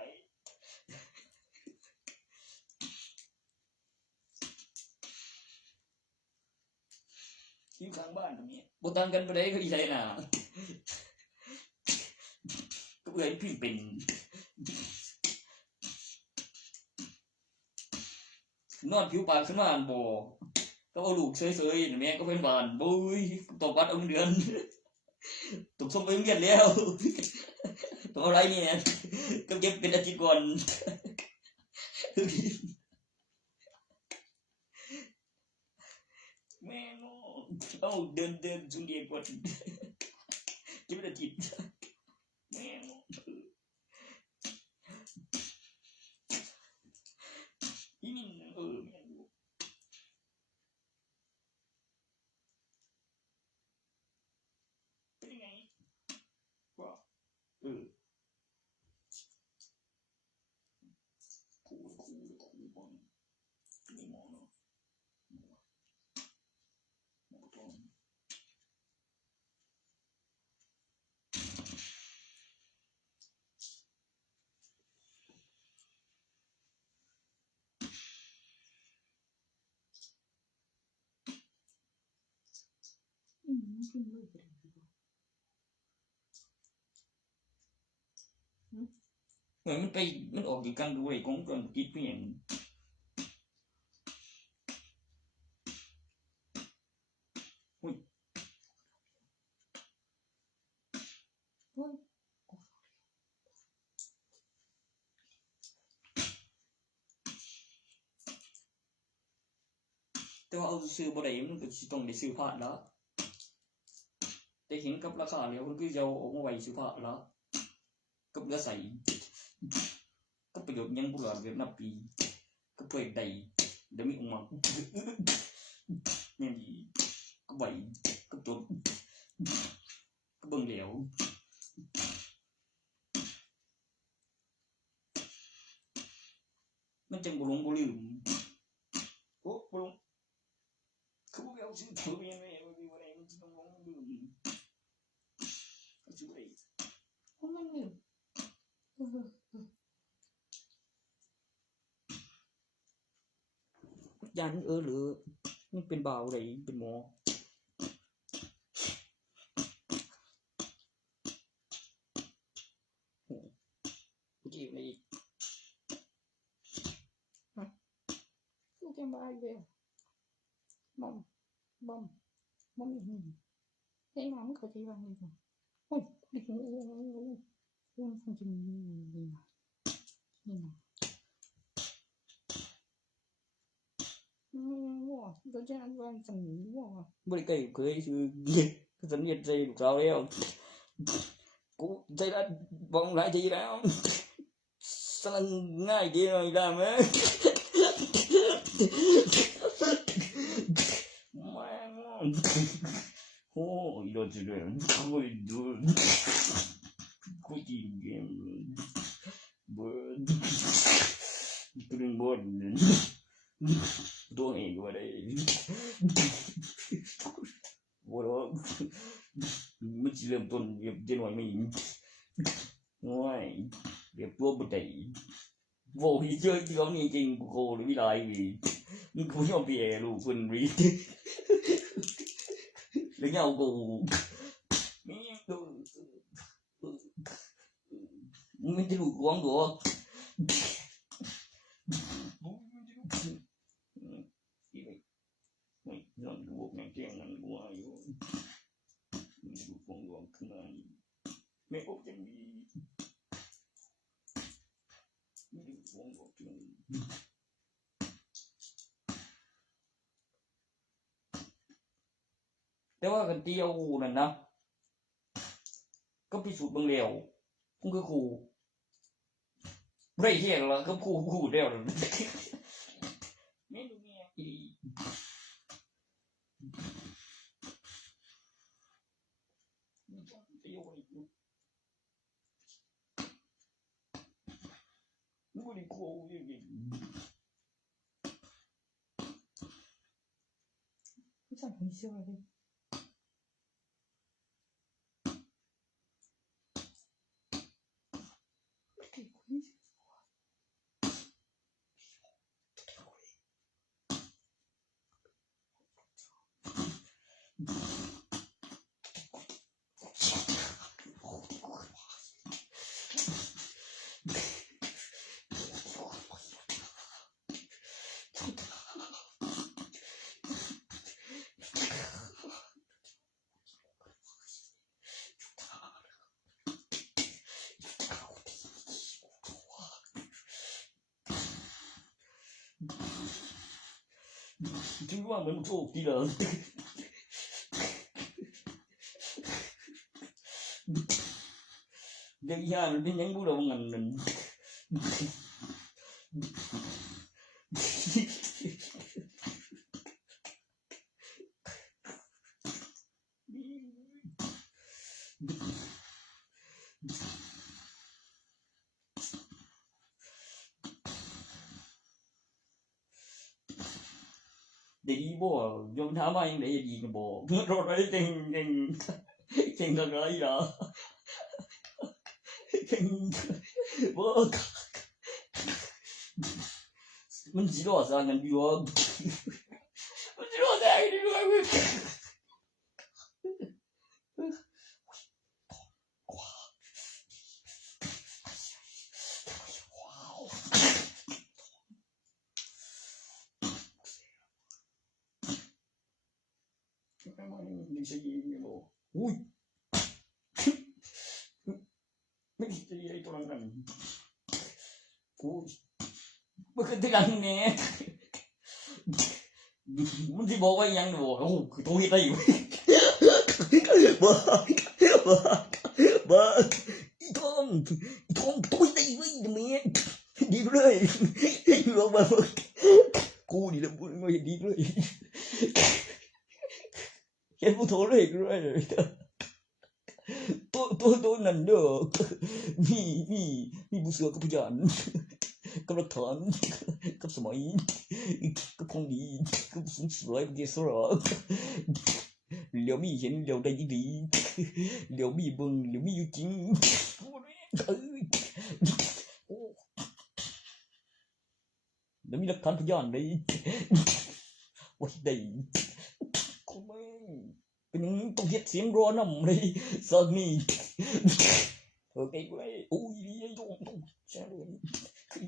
อยู่ข้างบ้านตรงนี้บ่ต่างกันบ่ได้ก็อีไสน่ะก็เอื้อยพี่เป็นนอนผิวปากขึ้นมาบ่ก็เอาลูกเฉยๆแม่ก็เป็นบ้านบุ้ยตกวัดเอาเดือนตกส่งไปโรงเรียนแล้วต้องอะไรเนี่ยก็เก็บเป็นอาทิตย์ก่อนแม่งเอาเดินจุงเดียก่อนเก็บเป็นอาทิตย์แม่งอีนี่แม่งเป็นยังไงว่าคูบ้างไม่มองเนาะกินเลยก็ได้มันออกจากกันด้วยของกันคิดเพียงอุ้ยแต่ว่าเอาซื้อบ่ได้มันก็สิต้องได้ซื้อผ้าแล้วแต่เห็นกับราคาแล้วมันคือจะเอามาไว้ซื้อผ้าแล้วกับเหลือใส่ก็ประโยชน์ยังบ่เหลือแบบนับปีก็เปิดได้เดี๋ยวมีออกมาแม่นดีก็ไว้ก็จดก็เบิ่งแล้วมันจังบ่หลงบ่ลืมโอ้บ่หลงคือบ่เอาชื่อตัวเองแม่บ่มีบ่ได้มันต้องหลงลืมชื่อได้มันลืมยันหรือมันเป็นบ่าวได้เป็นหมอกูจีบได้อีกลูกแกมาอีกแล้วบอมเฮ้ยมันเขาจะว่าไงกันโอ้ยดิโอ้ยมันจริงนี่นะว้าโดนจะอันว่าจังว้าบ่ได้เคยชื่อสัญญาใจลูกสาวแล้วกูใจละบ่หลายทีแล้วสลังง่ายดีหน่อยได้มั้ยแม่งโห Oh, 이러지래. Cooking game. Bird. Putting board. Doing what I. What up? มันสิเริ่มต้นเรียบเจนหน่อยไม่ง่ายเรียบตัวบ่ได้โว้ยเจอที่เขานี่จริงกูโกหรือไม่ได้อีกมึงกูยอมเปลี่ยนลูกคนรีแล้วเนี่ยกูมึงไม่ได้ลูกของกูไม่นอนดูแม่งแจ้งมันกูว่าอยู่ดูฟองดองขึ้นมาไม่พบจังดีดูฟองดองขึ้นแต่ว่ากันเตียวนั่นนะก็พิสูจน์เบิ่งแล้วกูคือครูไม่เที่ยงแล้วก็ครูแล้วไม่รู้เนี่ยอีกูดิโคอยู่ดิ不想很喜欢的ถึงว่าเหมือนโชคดีเลยเดี๋ยวย่ามันเป็นยังกูเราเงินนั่นดีบ่ยอมถามว่ายังได้ดีก็บ่รถไว้เต็งกันไรล่ะเต็งบ่มันสิรอสร้างกันอยู่มันสิรอได้ดีด้วยไม่ใช่ยิงบ่อุ้ยไม่ใช่ไอ้ตัวนั้นกูบ่เคยได้กันแน่มันสิบอกว่ายังบ่โอ้คือตัวเฮ็ดได้อยู่บ่อีทองตัวได้เว้ยแม่ดีเลยอยู่ลงมากูนี่แหละบ่ดีเลยเห็นผู้โทรเลยกูเลยตัวนั้นเด้อมีผู้เสือกับพยานกับหลักฐานกับสมัยกับของดีกับสงสวยกับเกสรเดี๋ยวมีเห็นเดี๋ยวได้ดีเดี๋ยวมีเบิ่งเดี๋ยวมีอยู่จริงแล้วมีหลักฐานพยานเลยว่าได้เป็นต้องเฮ็ดเสียงรอนำเลยสักนี่โอเคเว้ยโอ้ยไอ้ต้องแซ่เลยคือ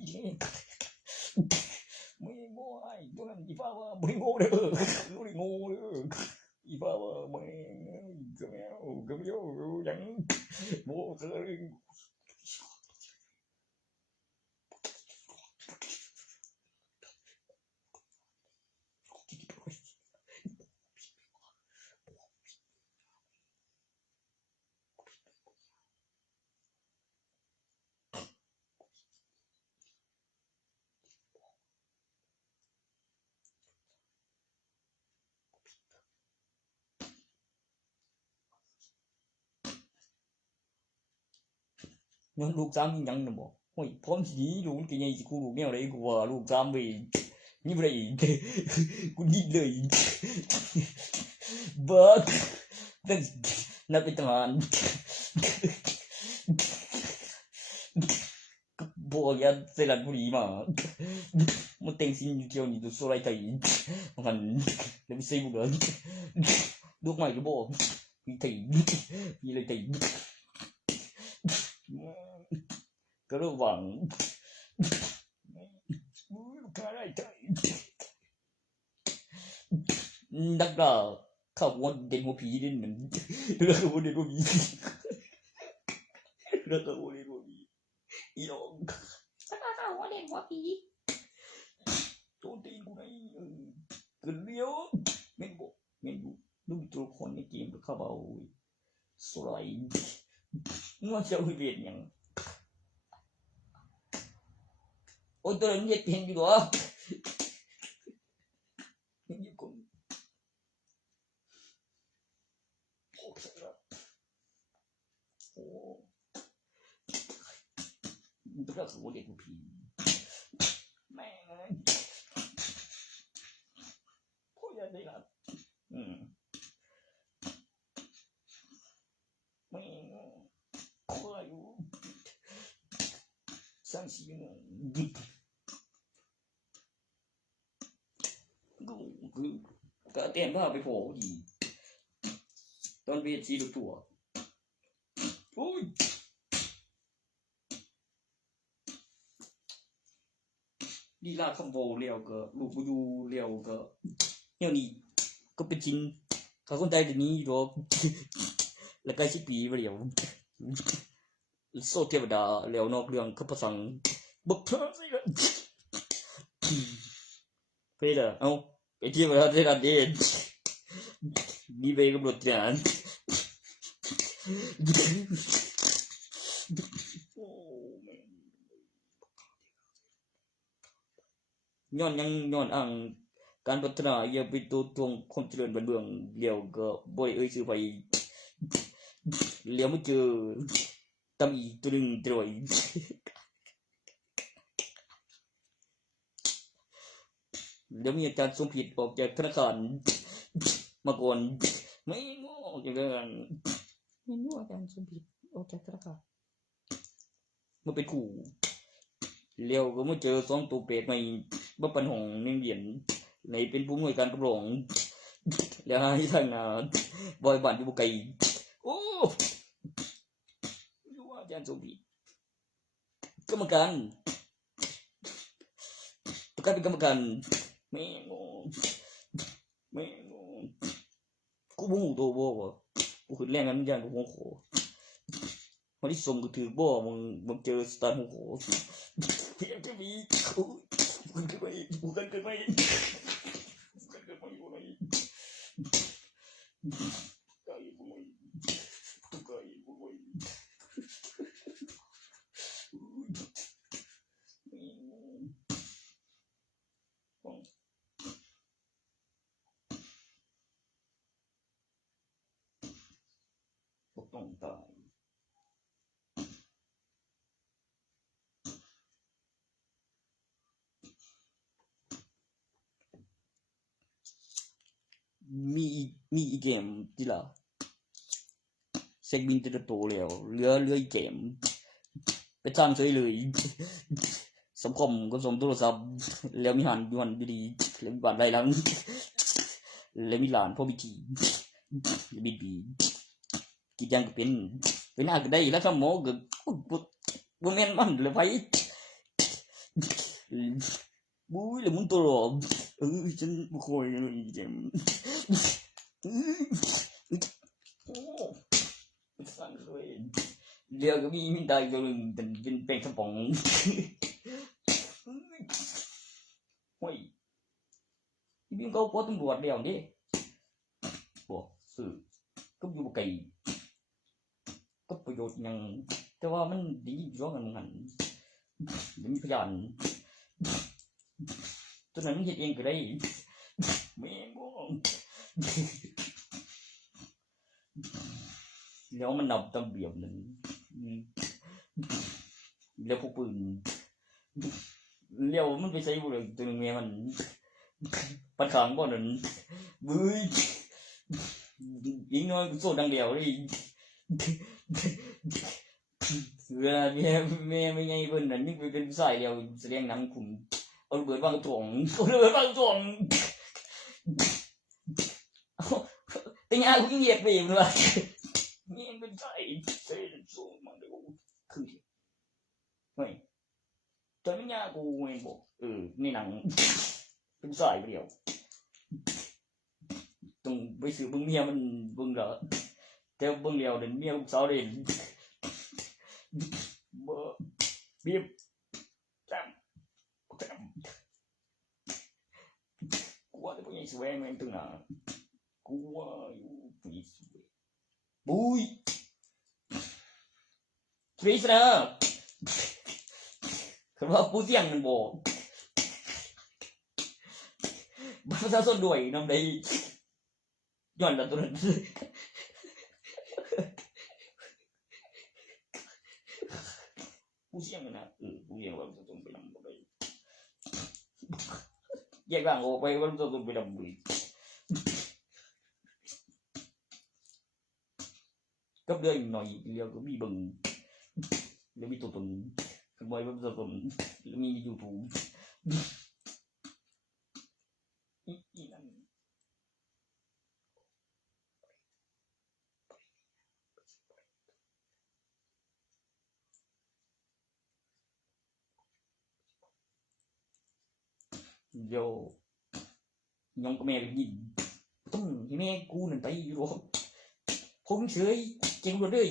ไม่โง่ไอ้ตัวนั้นอีฟ้าว่าบ่โง่เด้อบ่โง่เด้ออีฟ้าว่าแม่ก็แมวก็โยยังบ่เคย ย้อนลูกสามอีหยังน่ะบ่โอ้ยพร้อมสิหนีลูกมันก็ใหญ่สิกูลูกแนวใดกูว่าลูกสามเว้ยนี่บ่ได้อีกกูยิงเลยเบิกตั้งนับเป็นทหารบอกอย่าเสลัดบุหรี่มามันเต็งสินอยู่เที่ยวนี้ดูโซไลไทยมันเดี๋ยวไปซื้อบุหรี่ลูกใหม่หรือบ่มีไทยมีอะไรไทยก็ระวังข้าได้ไทยนักดาข้าววันเด่นหัวผีเด่นเหมือนแล้วก็วันเด่นหัวผีแล้วก็วันเด่นหัวผีอีน้องข้าวันเด่นหัวผีโจนตีนกูไหนเกินเลี้ยวเมนบอกเมนดูดูตัวคนในเกมก็เข้าเอาสไลด์งัวเจ้าเวียนยังโอ้ยตัวนี้เห็นดีกว่านี่คนโอ้ใช่ละโอ้ตัวเราคือวันเด็กผีแม่พ่อยังได้ละแม่ขวาอยู่สามสี่โมงดิกูก็เตรียมผ้าไปโผล่ดีตอนเวียนชีตัวโอ้ยดีลาคำโบเลี้ยวก็ลูกบูยูเลี้ยวก็เนี่ยนี่ก็เป็นจริงเขาคนใจเดี๋ยวนี้หรอกแล้วก็ชิปีไปเลี้ยวโซเทวดาเลี้ยวนอกเรื่องเขาประสังบุกเธอสิละเพื่อเอาไปที่มาที่นั่นเองดีไปกับรถเนี่ยย้อนยังย้อนอ่างการพัฒนาอย่าไปตัวตวงความเจริญบันเบืองเลี้ยวก็บ่อยชื่อไปเลี้ยวไม่เจอตำอีตัวหนึ่งตรวยเดี๋ยวมีอาจารย์สมผิดออกจากธนาคารมาก่อนไม่งออย่างนั้น ไม่รู้อาจารย์สมผิดออกจากธนาคาร มันเป็นขู่เลี้ยวก็มาเจอ2ตัวเป็ดในบ้านปันหงในเหรียญในเป็นผู้อำนวยการกำลองแล้วให้ทางบอยบ้านอยู่บุไกโอ้รู้ว่าอาจารย์สมผิดกรรมการประกาศเป็นกรรมการไม่งอไม่งอกูบ่ฮู้ตัวบ่วะกูขึ้นแรงกันมันย่านกูหัวโขวันที่ส่งกูถือบ่มึงเจอสตาร์หัวโขเพียงแค่นี้กูกันเกิดไปกูกันเกิดไปกูกันเกิดไปกูไหนไก่กูไหนตุ๊กไก่กูไหนต้องตายมีอีกเกมที่ละเซ็กบินจะโตแล้วเหลืออีกเกมไปสร้างเฉยเลยสมคมก็สมโทรศัพท์แล้วมีหันดีแล้วมีบ้านไรหลังแล้วมีหลานพ่อพิธีบีกินยังก็เป็นหน้าก็ได้แล้วถ้าหมอก็บ่แม่นมันเลยไปบุ้ยเลยมึงตัวหลอกฉันบ่คอยเลยเจมโอ้สั่นเลยเดี๋ยวก็มีได้ตัวนึงเป็นแป้งกระป๋องโอ้ยพี่เขาพอตำรวจเดียวดิบ่สื่อก็อยู่ไกลก็ประโยชน์ยังแต่ว่ามันดีร้องกันหันมีพยานตัวนั้นมันเฮ็ดเองก็ได้แม่งบ่แล้วมันนับตำเบียบนึง แล้วพวกปืนเลี้ยวมันไปใช้บุหรี่ตัวนึงเมียมันปัดขางบ่นั่นบุ้ยยิงน้อยโซ่ดังเดียวเลยเวลาเมียไม่ไงเพิ่นนั่นนี่เป็นผู้ชายเดียวแสดงหนังขุ่นเอาระเบิดวางถ่วงเอาระเบิดวางถ่วงแต่งานกูเหยียบไปอยู่เลยนี่มันเป็นใจเซ่สู้มันเดี๋ยวคือไม่ตอนนี้งานกูเองบอกในหนังเป็นสายเดียวต้องไปซื้อเบิ่งเมียมันเบิ่งเหรอแต่เบิ่งเดียวเดินเมียลูกสาวเดินบ่บีบจำกูว่าจะไปยังสวยแม่งตึงหนากูว่าอยู่ปีสวยบุ้ยฟรีสนะคือว่าผู้เสี่ยงมันบอกบัตรประชาชนด้วยนำได้ย้อนหลังตัวนั้นผู้เสี่ยงนะผู้เสี่ยงว่าจะต้องไปนำไปแยกร่างออกไปว่าจะต้องไปนำไปกับเรื่องหน่อยเดียวก็มีบึงแล้วมีตัวตนคือบ่อยว่าตัวตนแล้วมียูทูบอีนั่นโยยองก็แม่ไปยินต้องที่แม่กูนั่นไปอยู่หรอกผมเฉยเก่งกว่าเลย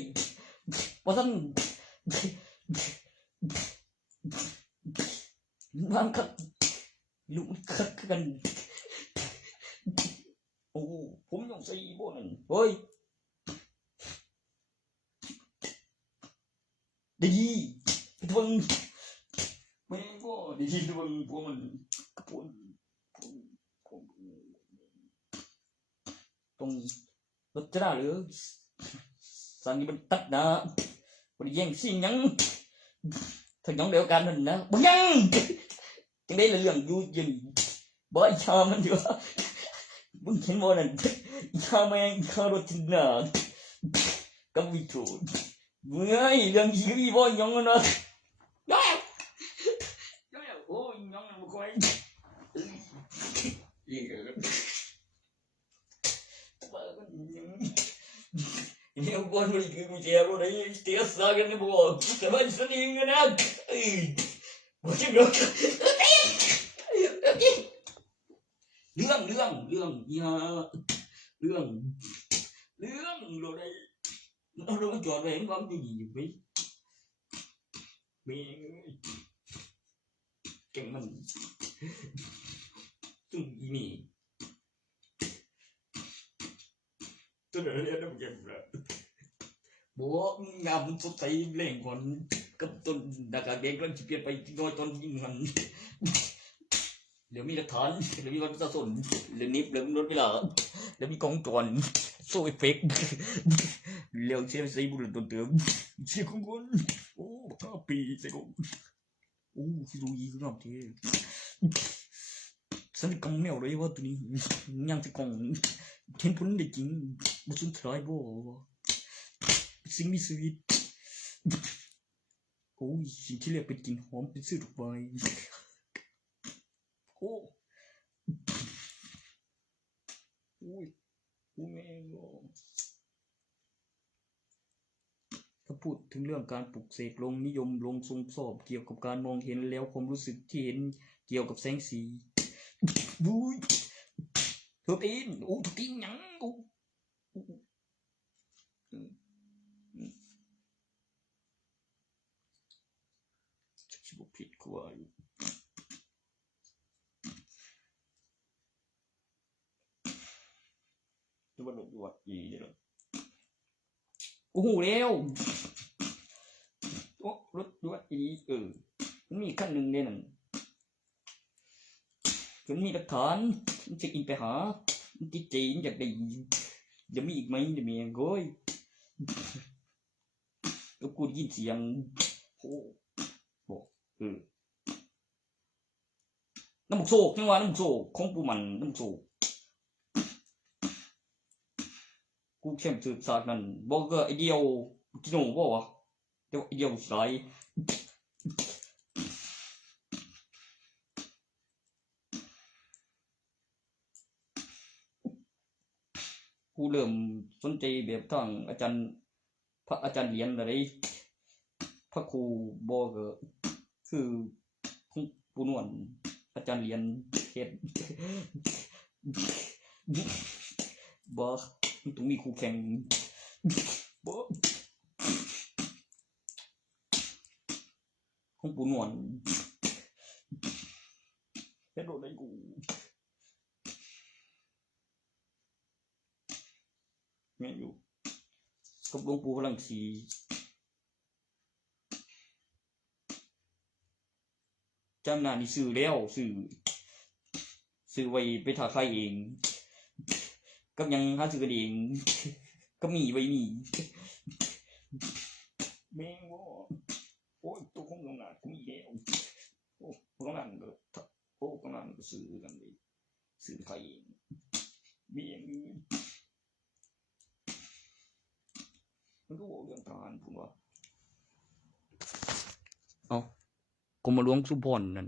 เพราะท่านบางคักลุกคักกันโอ้ผมยังใส่บ่นั่นเฮ้ยดีทวงไม่ก็ดีทวงพวกมันกระปุนตรงรถจะหรือสันนี้มันตัดนะมันแย่งสิ่งยังถ้าน้องเดียวกันนั่นนะมันยังจังได้เรื่องอยู่ยินบ่ไอ้ชามันอยู่มึงเห็นบ่นั่นชาแม่งชารถจินนากับวิทูเมื่อเรื่องชีวิตบ่ยังนะย้อยโอ้ยยังบ่ค่อยอีกเนี่ยกูมันคือกูเจ็บเลยเตี้ยสักกันบ่แต่ว่าสนิงนะบ่ใช่เรื่องอย่าเรื่องเลยเราจอดไว้เห็นความจริงอยู่ไหมเก่งมันตึงอีนี่ตัวเดียวเรียนได้เก่งเลยบัวงามสุดใจเล่งก่อนกับต้นดากาเด็กแล้วจะเปลี่ยนไปน้อยต้นยิงมันเดี๋ยวมีหลักฐานเดี๋ยวมีวันประชาชนเดี๋ยวนี้เดี๋ยวรถเวลาเดี๋ยวมีกองจรโซ่เอฟเฟกต์เลี้ยวเชื่อใส่บุหรี่ต้นเติมเชื่อของคนโอ้บ้าปีใส่ของโอ้ที่ดูยีก็งามเท่ฉันกำแนวเลยว่าตัวนี้ยังจะกองเห็นผลได้จริงบุษทรายบ่สิ่งมีชีวิตโอ้ยสิ่งที่เรียกเป็นกลิ่นหอมเป็นสื่อถูกใบโอ้ยแม่ก็ถ้าพูดถึงเรื่องการปลุกเสกลงนิยมลงทรงสอบเกี่ยวกับการมองเห็นแล้วความรู้สึกที่เห็นเกี่ยวกับแสงสีบุ้ยทุกทีนทุกทีนยังชิบผิดกว่าอยู่จะมาหนุนอยู่ว่าอีเนี่ยหรอโอ้โหแล้วโอ้รถด้วยอีมันมีขั้นหนึ่งเนี่ยนั่นจนมีหลักฐานมันจะกินไปหามันจีจีนอยากได้จะมีอีกไหมจะมีก้อย แล้วกูได้ยินเสียงโอ้บอกน้ำหมกโศกจังหวะน้ำหมกโศกของปูมันน้ำหมกโศกกูเข้มสืบสารนั่นบอกก็ไอเดียวกิโน่บอกวะเดี๋ยวไอเดียวสายกูเริ่มสนใจแบบทางอาจารย์พระอาจารย์เรียนอะไรพระครูบอกก็คือของปูนวลอาจารย์เรียนเฮ็ดบอกต้องมีครูแข่งบอกของปูนวลเฮ็ดโดนได้กูแม่นอยู่กับหลวงปู่พลังศรีจำหน้านี่ซื้อแล้วซื้อไว้ไปถ่าใครเองกับยังหาซื้อกันเองก็มีไว้นี่แม่งบ่โอ้ยตัวของตรงนั้นก็มีแล้วโอ้ตรงนั้นก็โอ้ตรงนั้นก็ซื้อกันเลยซื้อใครเองเบี้ยงมันก็บอกเรื่องทหารผมว่าเอากรมหลวงสุพรนั่น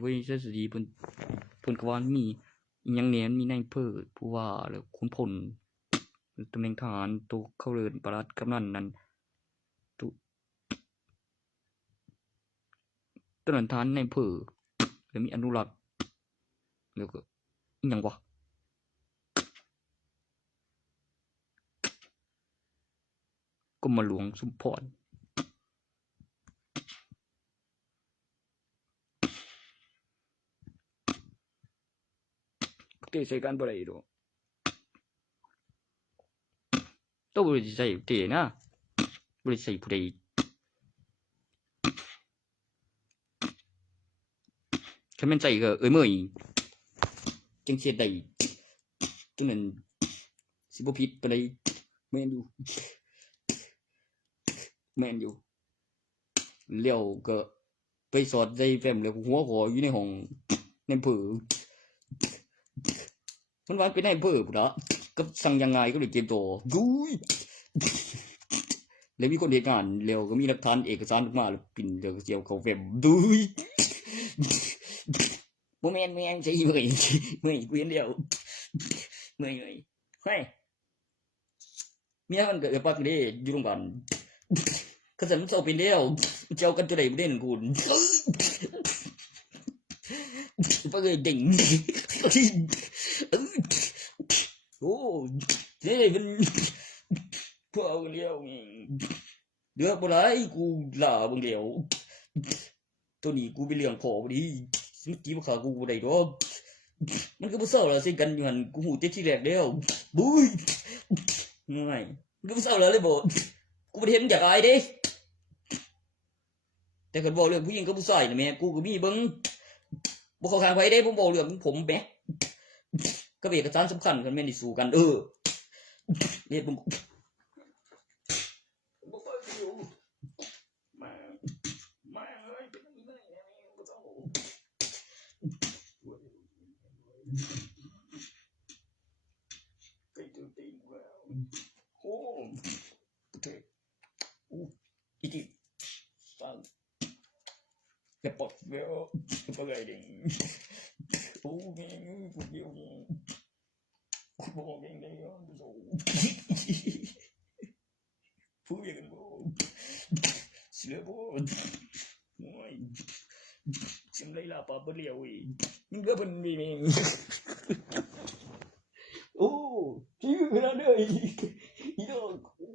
เว้ยเสด็จเพิ่นก็ว่ามีอีหยังแหน่มีนายอำเภอผู้ว่าแล้วขุนพลตำแหน่งทหารตัวเข้าเรือนปลัดกำนันนั่นตอนนั้นทหารนายอำเภอแล้วมีอนุรักษ์แล้วก็อีหยังวะกรมหลวงสุพรเตะใส่กันบ่ได้ดอกต้องบ่ได้ใส่เตะนะบ่ได้ใส่ผู้ใดคันแม่นใส่ก็เมื่อยจังสิได้จังนั้นสิบ่ผิดปานใดแม่นอยู่แล้วก็ไปสอดใจแฟ้มแล้วหัวขออยู่ในห้องในอำเภอมันว่าเป็นในอำเภอพุ่นน่ะก็สั่งยังไงก็เลยเตรียมตัวดุยแล้วมีคนเหตุงานแล้วก็มีหลักฐานเอกสารออกมาแล้วปิ่นแล้วก็เสียวเข้าแฟ้มดุยบ่แม่นใช่เมื่อยกูเห็นแล้วเมื่อยเฮ้ยเมียมันก็ปักเด้อยู่โรงพยาบาลก็สั่นมันเศร้าเป็นแล้วเจ้ากันตัวใดบ่ได้นั่นคุณปักเลยเด้งโอ้เจ้มันพวกเอาเลี้ยวเดือบ่ได้กูลาบ่เดียวตัวนี้กูไปเลี้ยงพ่อบ่ดีสิมาจีบขากูบ่ได้ดอกมันก็บ่เศร้าแล้วสิกันอยู่หั่นกูฮู้แต่ที่แรกแล้วบุ้ยง่ายมันก็บ่เศร้าแล้วเลยบ่กูบ่ได้เห็นอยากอายเด้แต่คันบอกเรื่องผู้หญิงกับผู้ชายน่ะแม่กูก็มีเบิ่งบ่เข้าข้างไผเด้ผมบอกเรื่องของผมแหมก็เอกสารสำคัญกันแม่นสิสู้กันเฮ็ดบ่ค่อยอยู่มาเอ้ยเป็นจังได๋บ่ต้องไปตีแล้วโอ้โออีติฟังจะปลดเวลก็เลยดิ่งโอ้แม่งกูเดียวนี่กูบอกเองได้ยังดูผู้ยังบ่เสือบ่โอ้ยชิมเลยล่ะป้าบ่เลี้ยวอีมึงก็เป็นมีมึงโอ้ชื่อขนาดเด้ออีดอกโอ้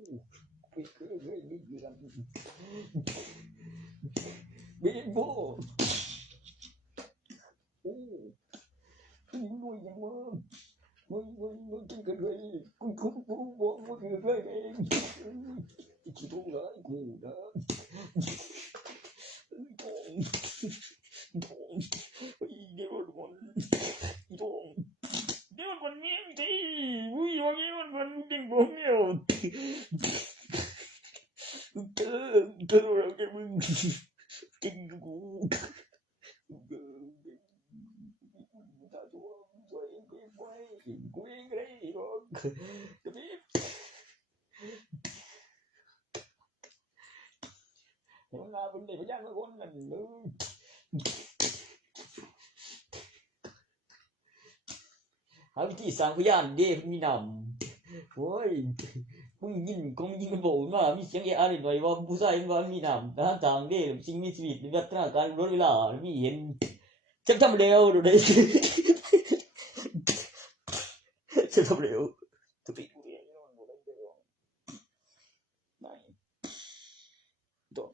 ไปเคยมีอยู่กันเบโบโอ้ยรวยยังวะมึงกินกันเลยกูบอกว่าคือเลยเองคิดว่าไงกูนะทองเดี๋ยวมันทองเดี๋ยวมันเนี่ยที่วิ่งอย่างนี้มันเด้งบ่เนี่ย มึงกินกูกูเองเลยหัวหน้าเป็นเด็กพยานมาคนนั้นเลยหาวิธีสร้างพยานเด้มีนำโอ้ยมึงยินคงยินกันบอกว่ามีเสียงเอะอะไรหน่อยว่าผู้ชายว่ามีนำนะทางเด้สิ่งมีชีวิตในวัฒนาการรถเวลามีเห็นฉันทำเร็วดูดิฉันทำเร็วทุกทีกูเรียนมันบอกได้เร็วไม่ต้อง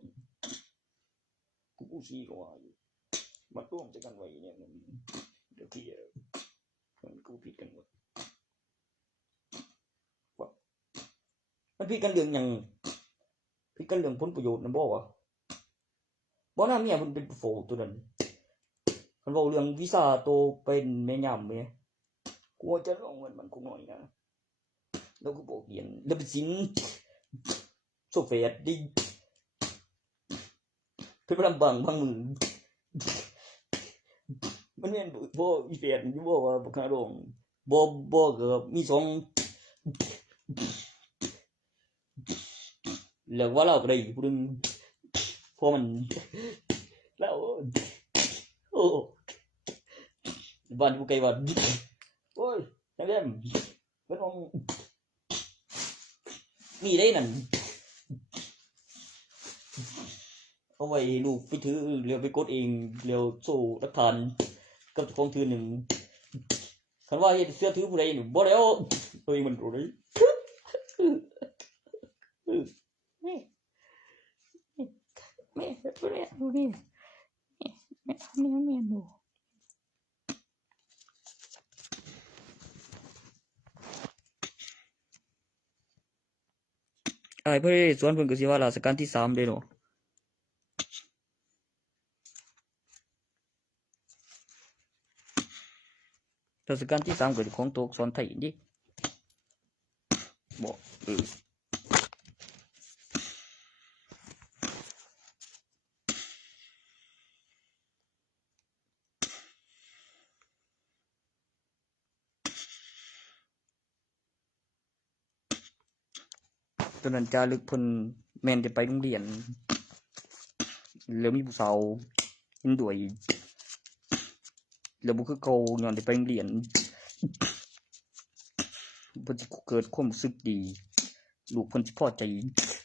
กูซีก็ว่าอยู่มันร่วมจะกันไว้เนี่ยเดี๋ยวที่มันกูผิดกันหมดว่ามันผิดกันเรื่องอย่างผิดกันเรื่องผลประโยชน์นะบอกว่าบ่น่าเมียมันเป็นโฟตัวนั้นมันบอกเรื่องวีซ่าตัวเป็นแม่ยามเนี่ยกูจะลงเงินมันกูหน่อยนะแล้วกูบอกเรียนแล้วเป็นสินโซเฟียตดิเป็นพลังบังพังมือมันเนี่ยบ่อีเฟียตอยู่บ่ว่าบ่คารงบ่ก็มีสองแล้วว่าเราก็ได้ผู้นึงพอมันแล้วโอ้บ้านกูไกลบ้านโอ้ยนักเรียนมันต้องมีได้นั่นเอาไว้ลูกไปถือเร็วไปกดเองเร็วโซ่รักฐานกับของถือหนึ่งคันว่าเฮ็ดเสื้อถือผู้ใดนี่บ่แล้วเฮ้ยมันรู้เลยแม่ดูดิดูดิแม่ทำเนี่ยแม่ดูไอ้เพื่อนสวนเพิ่นก็สิว่าราชการที่3เด้เนาะราชการที่3ก็ของตัวอักษรไทยดิบ่ตอนนั้นจารึกเพิ่นแม่นจะไปโรงเรียนแล้วมีผู้สาวเห็นด้วยแล้วบ่คือเก่าย้อนได้ไปโรงเรียนเพิ่นสิเกิดความรู้สึกดีลูกเพิ่นสิพอใจ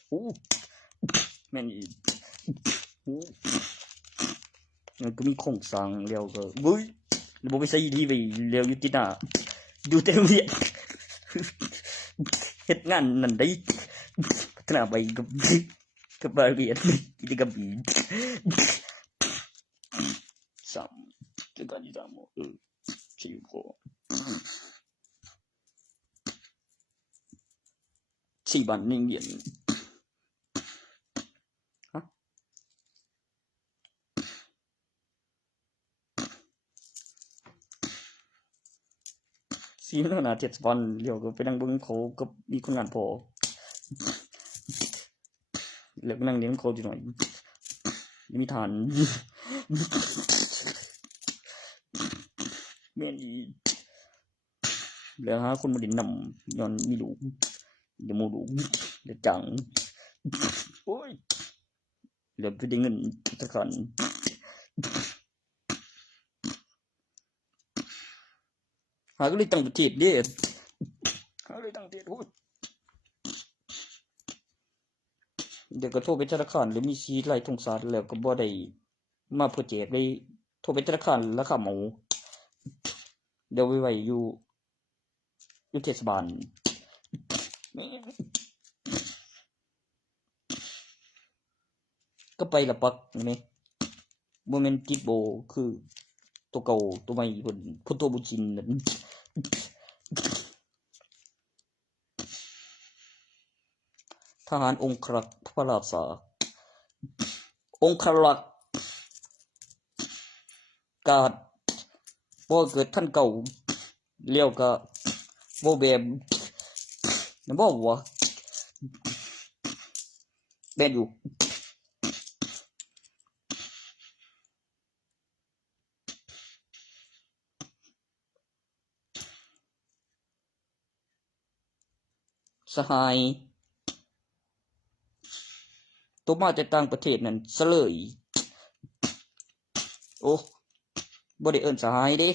โอ้แม่นอีโอ้มันก็มีโครงสร้างแล้วก็เฮ้ยแล้วบ่ไปใส่ดีไปแล้วอยู่ที่หน้าอยู่แต่โรงเรียนเฮ็ดงานนั่นได้พัฒนาไปกับรายละเอียดกิจกรรมอีก3จะกันที่34ก็4บ้านนี่เรียนฮะ4แล้วนะ7วันเดี๋ยวก็ไปนั่งเบิ่งเขาก็มีคนงานพอแล้วก็นั่งเลี้ยงเขาอยู่หน่อยมีฐานแม่นอีแล้วหาคนมาดินนำย้อนมีลูกเดี๋ยวโมลูกเดี๋ยวจังโอ้ยแล้วไปได้เงินธนาคารหาก็เลยตั้งประเทศเด้หาเลยตั้งประเทศโอ้ยเดี๋ยวก็โทรไปธนาคารหรือมีชีไล่ทงสารแล้วก็บ่ได้มาโปรเจกต์เลยโทรไปธนาคารราคาเหมาเดี๋ยวไว้อยู่เทศบาลก็ไปละปักนี่บ่แม่นติดโบคือตัวเก่าตัวใหม่เพิ่นพุทโธบุญชินนั่นทหารองครักษ์พระราชาองครักษ์กาดบ่เกิดท่านเก่าเลี้ยวก็บ่แบบบ่ว่าแม่นอยู่ สหายตัวมาจากต่างประเทศนั่นเสลยโอ้บ่ได้เอิ้นสหายเด้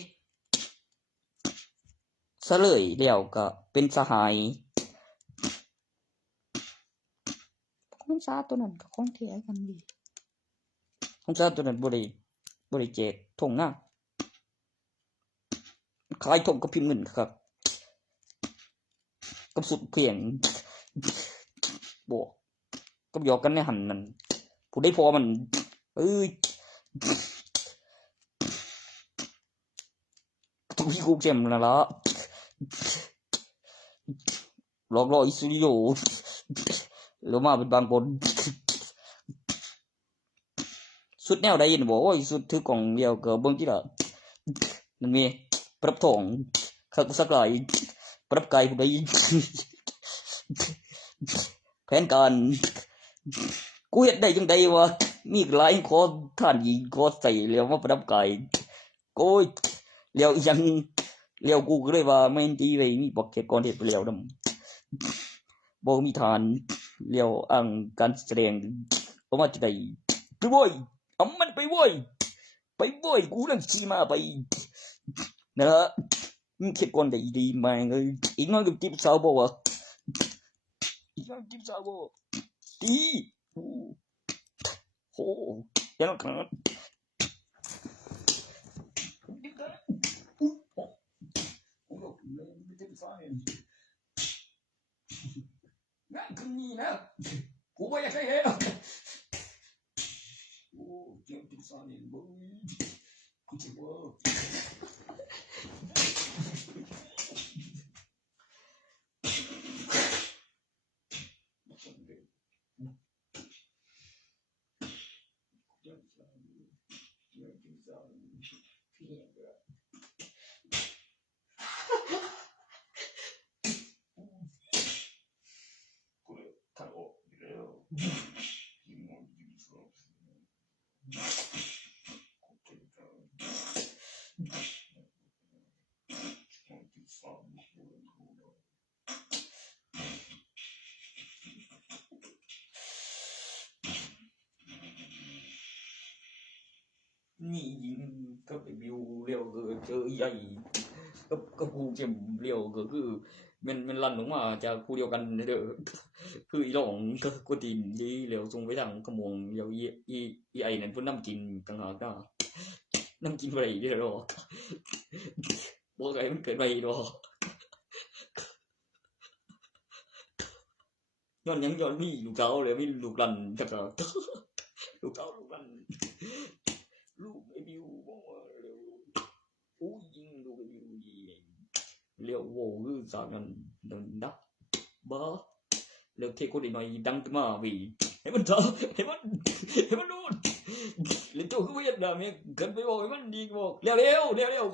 เสลยแล้วก็เป็นสหาย ของซาตัวนั้นกับของแท้กันดี ของชาติตัวนั้นบ่ได้แจกทงนะขายทงกับพิมพ์เงินครับกับสุดเพียงบ่กับหยอกกันในหันนั่นผู้ได้พอมันเอ้ยทุกที่กูเจ็มนั่นล่ะหลอกล่ออิสริโยแล้วมาเป็นบางคนสุดแนวได้ยินบอกว่าสุดถือกล่องเดียวก็เบิ่งที่ละนั่นมีปรับทองข้าก็สักหลายปรับไก่ผู้ใดแผนการกูเฮ็ดได้จังไดวะมีหลายขอท่านหญิงขอใส่แล้วมาปรับไก่โอ้ยแล้วอีหยังแล้วกูก็เลยว่าแม่นดีไว้มีบอกเก็บก่อนเฮ็ดไปแล้วนำบ่มีทานแล้วอ้างการแสดงออกมาจะได้ไปโว้ยเอามันไปโว้ยกูนั่นสิมาไปนะฮะมึงคิดก่อนได้ดีแม่งเอ้ยอีกน้อยก็จีบสาวบ่วะอีกน้อยจีบสาวบ่ดีโหยังขนาดนั่นคือนี่นะกูไม่อยากให้เห็นโอ้เจ้าติดสารนี่บ่กูจะว่านี่ยิงก็ไปบิวเร็วก็เจอใหญ่ก็กูเจ็บเร็วก็คือมันลั่นออกมาจากคู่เดียวกันเด้อคืออีหลงก็กูตีนดีเร็วส่งไปทางขมวงเร็วอีไอนั่นเพิ่นนำกินต่างหากนะนำกินบ่ได้เด้อหรอกบ่ไกมันเกิดไปดอกย้อนหยังย้อนมีลูกเต้าเลยมีลูกหลานจักลูกเต้าลูกหลานลูกไอ้บิวบ่เร็วโอ้ยยิงลูกไอ้บิวยิงเร็วโว้คือสากันดักบ่เร็วเทคนอีกหน่อยดังขึ้นมาวิให้มันเถอะให้มันดูเล่นตัวคือเวียดนามเนี่ยเกินไปบอกให้มันดีบอกเร็ว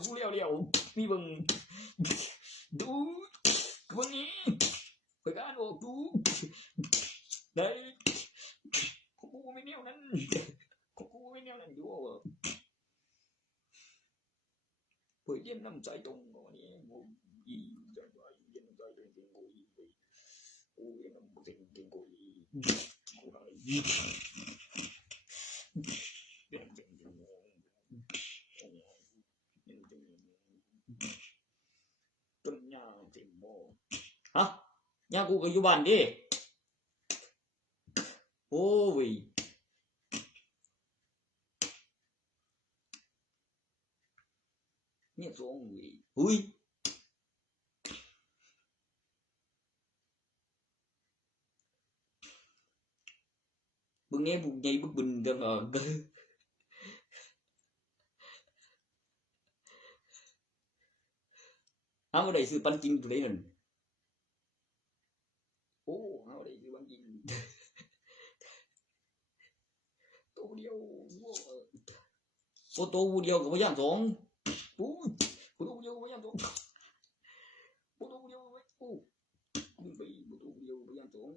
กูเร็วมีเบิ่งดูกูวันนี้ไปการบอกดูได้ของกูไม่แนวนั้นอยู่ว่าเผยเยี่ยมน้ำใจตรงวันนี้กูยีจะไปเยี่ยมน้ำใจตรงกูยีไปกูเยี่ยมน้ำใจตรงกูยีกูอะไรต้นยาเต็มบ่ฮะยากูก็อยู่บ้านดิโอ้ยเนี่ยสองเว้ยหุ้ยบึงเนี้ยบุกใหญ่บึกบึนเด้อหาบ่ได้ซื้อปันกินตัวใดนั่นโอ้หาบ่ได้ซื้อปันกินตัวเดียวโอ้ตัวเดียวก็บ่ย่างสองอู้ตัวเดียวบ่ย่างสองตัวเดียวไว้โอ้มึงไปตัวเดียวบ่ย่างสอง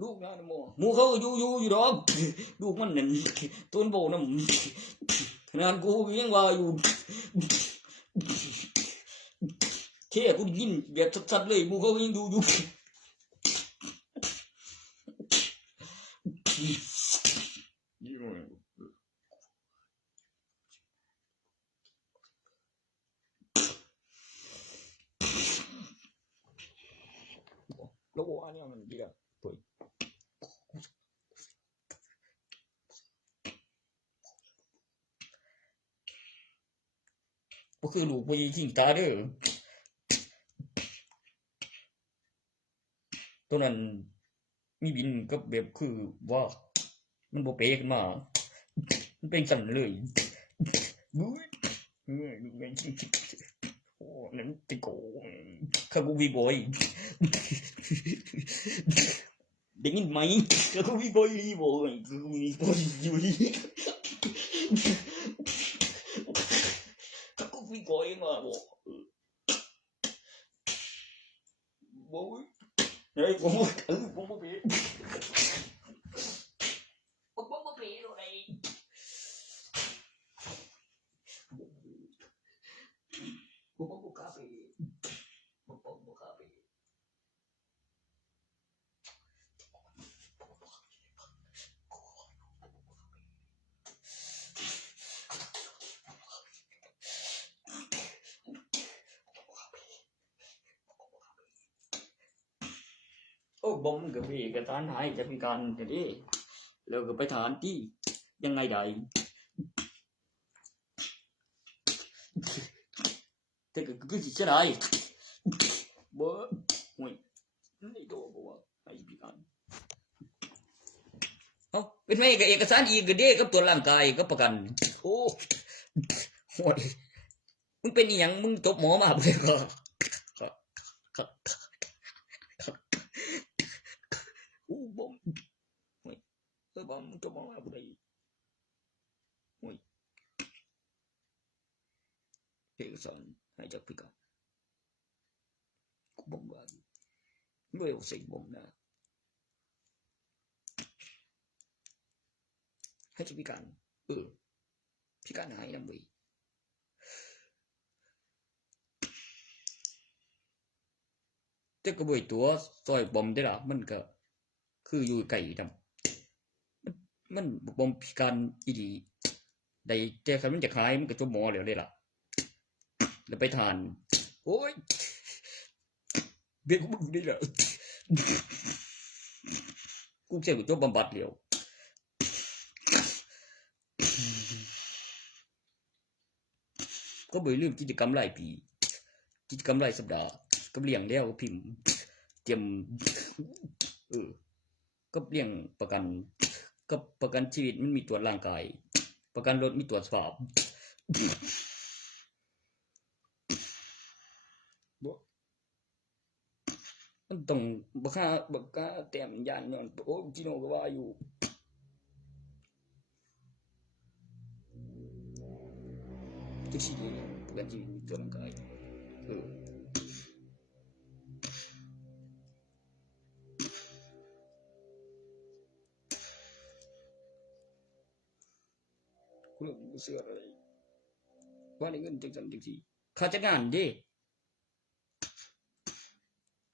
ลูกนะหมูเขาอยู่ดอกลูกมันนั่นต้นโบน้ำขนาดกูยังว่าอยู่ แค่กูได้ยินแบบชัดๆเลยหมู่เขายังดูอยู่แล้วว่าเนี่ยมันดีอ่ะเฮ้ยก็คือลูกไปยิงตาเด้อตัวนั้นมีบินก็แบบคือว่ามันบ่เป๊ะขึ้นมามันเป็นสั่นเลยบุ้ยโอ้นั่นติโกคากูวีบอยได้ยินไหมคากูวีบอยรีบอยคากูวีบอยอยู่ดีคากูวีบอยมาบอกเฮ้ยผมบ่เป๊ะผมบ่เป๊ะเลยผมบ่กล้าเป๊ะผมบ่กล้าเป๊ะโอ้บอมกับเอกสารหายจะมีการเดี๋ยวนี้แล้วก็ไปฐานที่ยังไงได้แต่ก็คือสิจะได้บ่ห่วยนี่ตัวบ่ว่าไอ้พี่การเอ้าเป็นไงกับเอกสารอีกก็เด้กับตัวร่างกายกับประกันโอ้ห่วยมึงเป็นอีหยังมึงจบหมอมาบ่ได้ก็อู้บอมห่วยบอมมึงจบหมอมาบ่ได้ห่วยเอกสารหายจากพี่การกูบอกว่าไม่เอาสิ่งบอมนะให้จะพิการพิการหายนำไปแต่ก็บ่อยตัวซอยบอมได้ล่ะมันก็คืออยู่ไกลดำมันบอมพิการอีดีได้แต่คันมันจะหายมันก็จบหมอแล้วได้ล่ะแล้วไปทานโอ้ยเบี้ยกูมึงได้ล่ะกูเสียกูจบบำบัดแล้วก็บ่ลืมกิจกรรมรายปีกิจกรรมรายสัปดาห์ก็เลี้ยงแล้วพิมพ์เตรียมก็เลี้ยงประกันก็ประกันชีวิตมันมีตรวจร่างกายประกันรถมีตรวจสอบมันต้องบักค่าแต้มยานย้อนโอ้จิโนก็ว่าอยู่จักสิประกันชีวิตมีตรวจร่างกายคุณเสื้ออะไรว่าในเงินจังสันจังสีค่าจัดงานเด้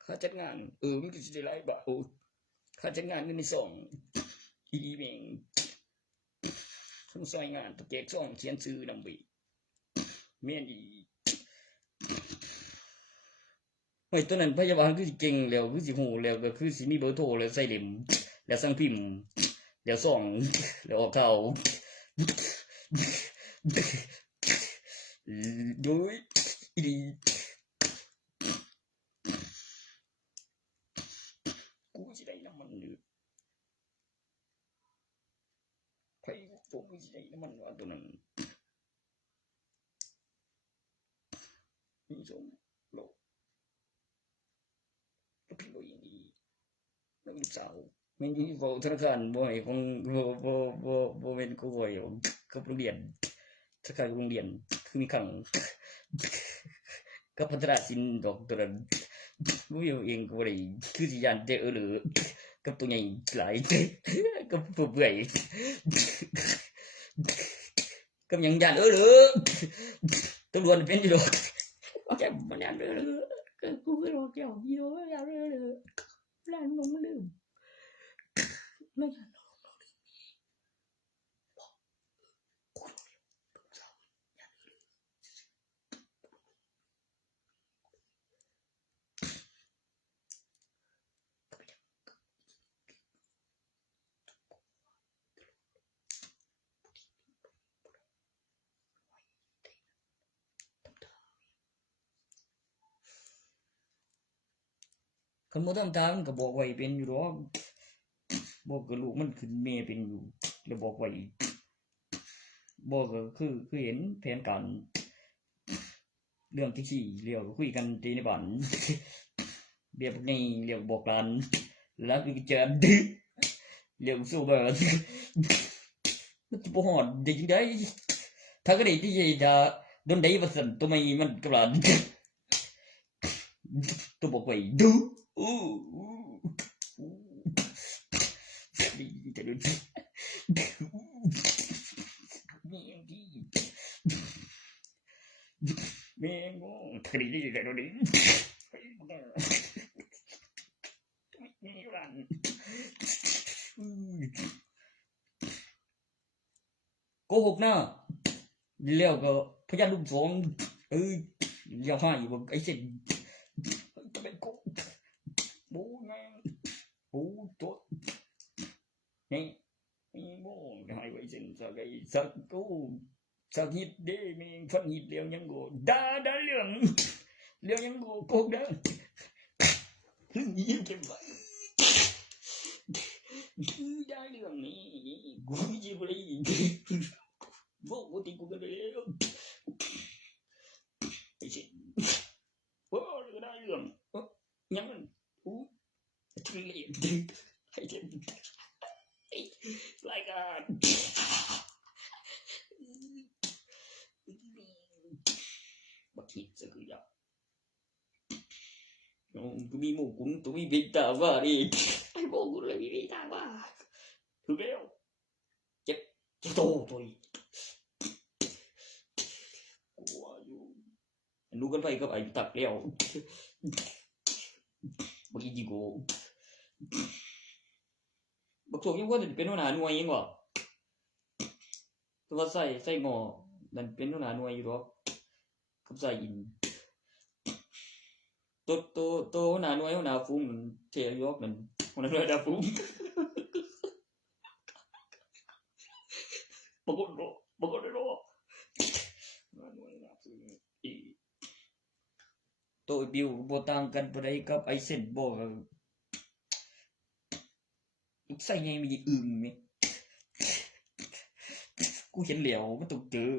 ค่าจัดงานมันก็สิได้หลายบาทค่าจัดงานเงินในซองอีเมงทั้งซอยงานตะแจกซองเขียนชื่อนำไปแม่นอีเฮ้ยตอนนั้นพยาบาลคือสิเก่งแล้วคือสิฮู้แล้วก็คือสิมีเบอร์โทรแล้วใส่เล่มแล้วสั่งพิมพ์แล้วซองแล้วออกข่าวโดยอีดีกูสิได้น้ำมันอยู่ใครผมสิได้น้ำมันว่าตัวนั้นมีสมโลกแล้วพี่บ่อย่างนี้แล้วลูกสาวแม่นอยู่ที่ธนาคารบ่ให้ของบ่แม่นกูบ่อยู่กับโรงเรียนธนาคารโรงเรียนคือมีครั้งกับพัฒนาศิลป์ดอกตัวนั้นกูอยู่เองก็บ่ได้คือสิย่านแต่หรือกับตัวใหญ่หลายกับผู้เปื่อยกับหยังย่านหรือตำรวจเป็นอยู่ดอก แกมันอยากเด้อก็กูก็รอแกพี่น้องอยากเด้อร้านน้องมันลืมไม่ใช่คันบ่ทำตามมันก็บอกไว้เป็นอยู่ดอกบอกกับลูกมันขึ้นเมเป็นอยู่แล้วบอกไว้บอกก็คือเห็นแผนการเรื่องที่ขี่เรียวก็คุยกันตีในบ้านเรียบในเรียวบอกกันแล้วคือเจอดื้อเรียวสู้แบบมันบ่ฮอดได้จังได๋ถ้าก็ได้ที่จะโดนได้ว่าซั่นตัวไม่มันกำลังตัวบอกไว้ดูอู้จะดูแม่งงคดีนี้แต่ดูดินี่รันโกหกนะแล้วก็พยานลูกสองอย่าให้บอกไอ้เส้นจะเป็นโกบูแม่บูตัวนี่บูให้ไว้เส้นสักไอ้สักกูสักฮิตเด้มีฟันฮิตเลี้ยวยังกูด่าเรื่องเลี้ยวยังกูโกเด้อยิ่งเก็บไว้ด่าเรื่องนี้กูยิ่งไปบอกกูตีกูกันเลยไอ้เส้นโอ้ได้เรื่องยังมันทุเรศไอ้เส้นรายการบักคิดสักอย่างกูมีหมูกุ้งตัวมีเป็นตาว่าดิไอ้โมกูเลยมีเป็นตาว่าถูกแล้วเจ็บโตตัวอีกูว่าอยู่รู้กันไปก็ไอ้ตักแล้วบักอีจิโกบักโฉกยังว่าจะเป็นหัวหน้าหน่วยยังวะแต่ว่าใส่หม้อนั่นเป็นหัวหน้าหน่วยอยู่หรอกกับใส่อินตัวหัวหน้าหน่วยหัวหน้าฟุ้งเทียยกมันหัวหน้าหน่วยดาฟุ้งบางคนได้รอตัวบิวบ่ต่างกันปานใดกับไอ้เส้นบ่ใส่ไงมีอึ่งมั้ยกูเห็นแล้วมันต้องเจอ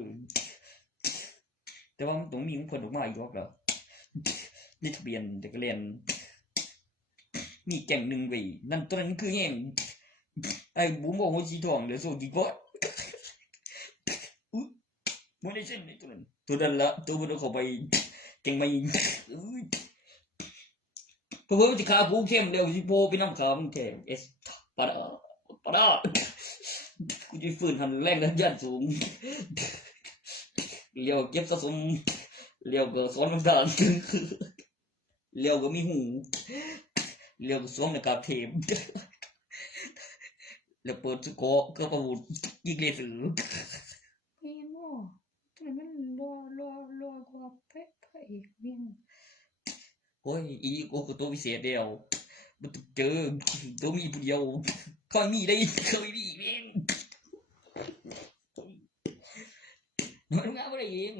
แต่ว่ามันต้องมีของเพิ่นออกมาอีกรอบแล้วในทะเบียนเด็กเรียนมีแก่งหนึ่งไว้นั่นตัวนั้นคือแห้งไอ้บุ๋มบอกว่าสีทองเดี๋ยวโซกี่ก้อนไม่ได้เช่นนี้ตัวนั้นละตัวมันเข้าไปเก่งไปเพราะว่ามันจะขาผู้เข้มเดี๋ยวสิโพไปน้ำขาวมันแทงปะดากูจะฝืนหันแรงดันยันสูงเลี้ยวเก็บสะสมเลี้ยวก็ซ้อนน้ำตาลเลี้ยวก็มีหูเลี้ยวก็สวมหน้ากากเทปแล้วเปิดสกอก็ประวุธยิงเลเซอร์เมียนบ่ทำไมมันรอกว่าพระเอกเมียนโอ้ยอีโก้คือตัวพิเศษเดียวมันต้องเจอตัวมีผู้เดียวค่อยมีได้ค่อยมีเองมันงานอะไรเอง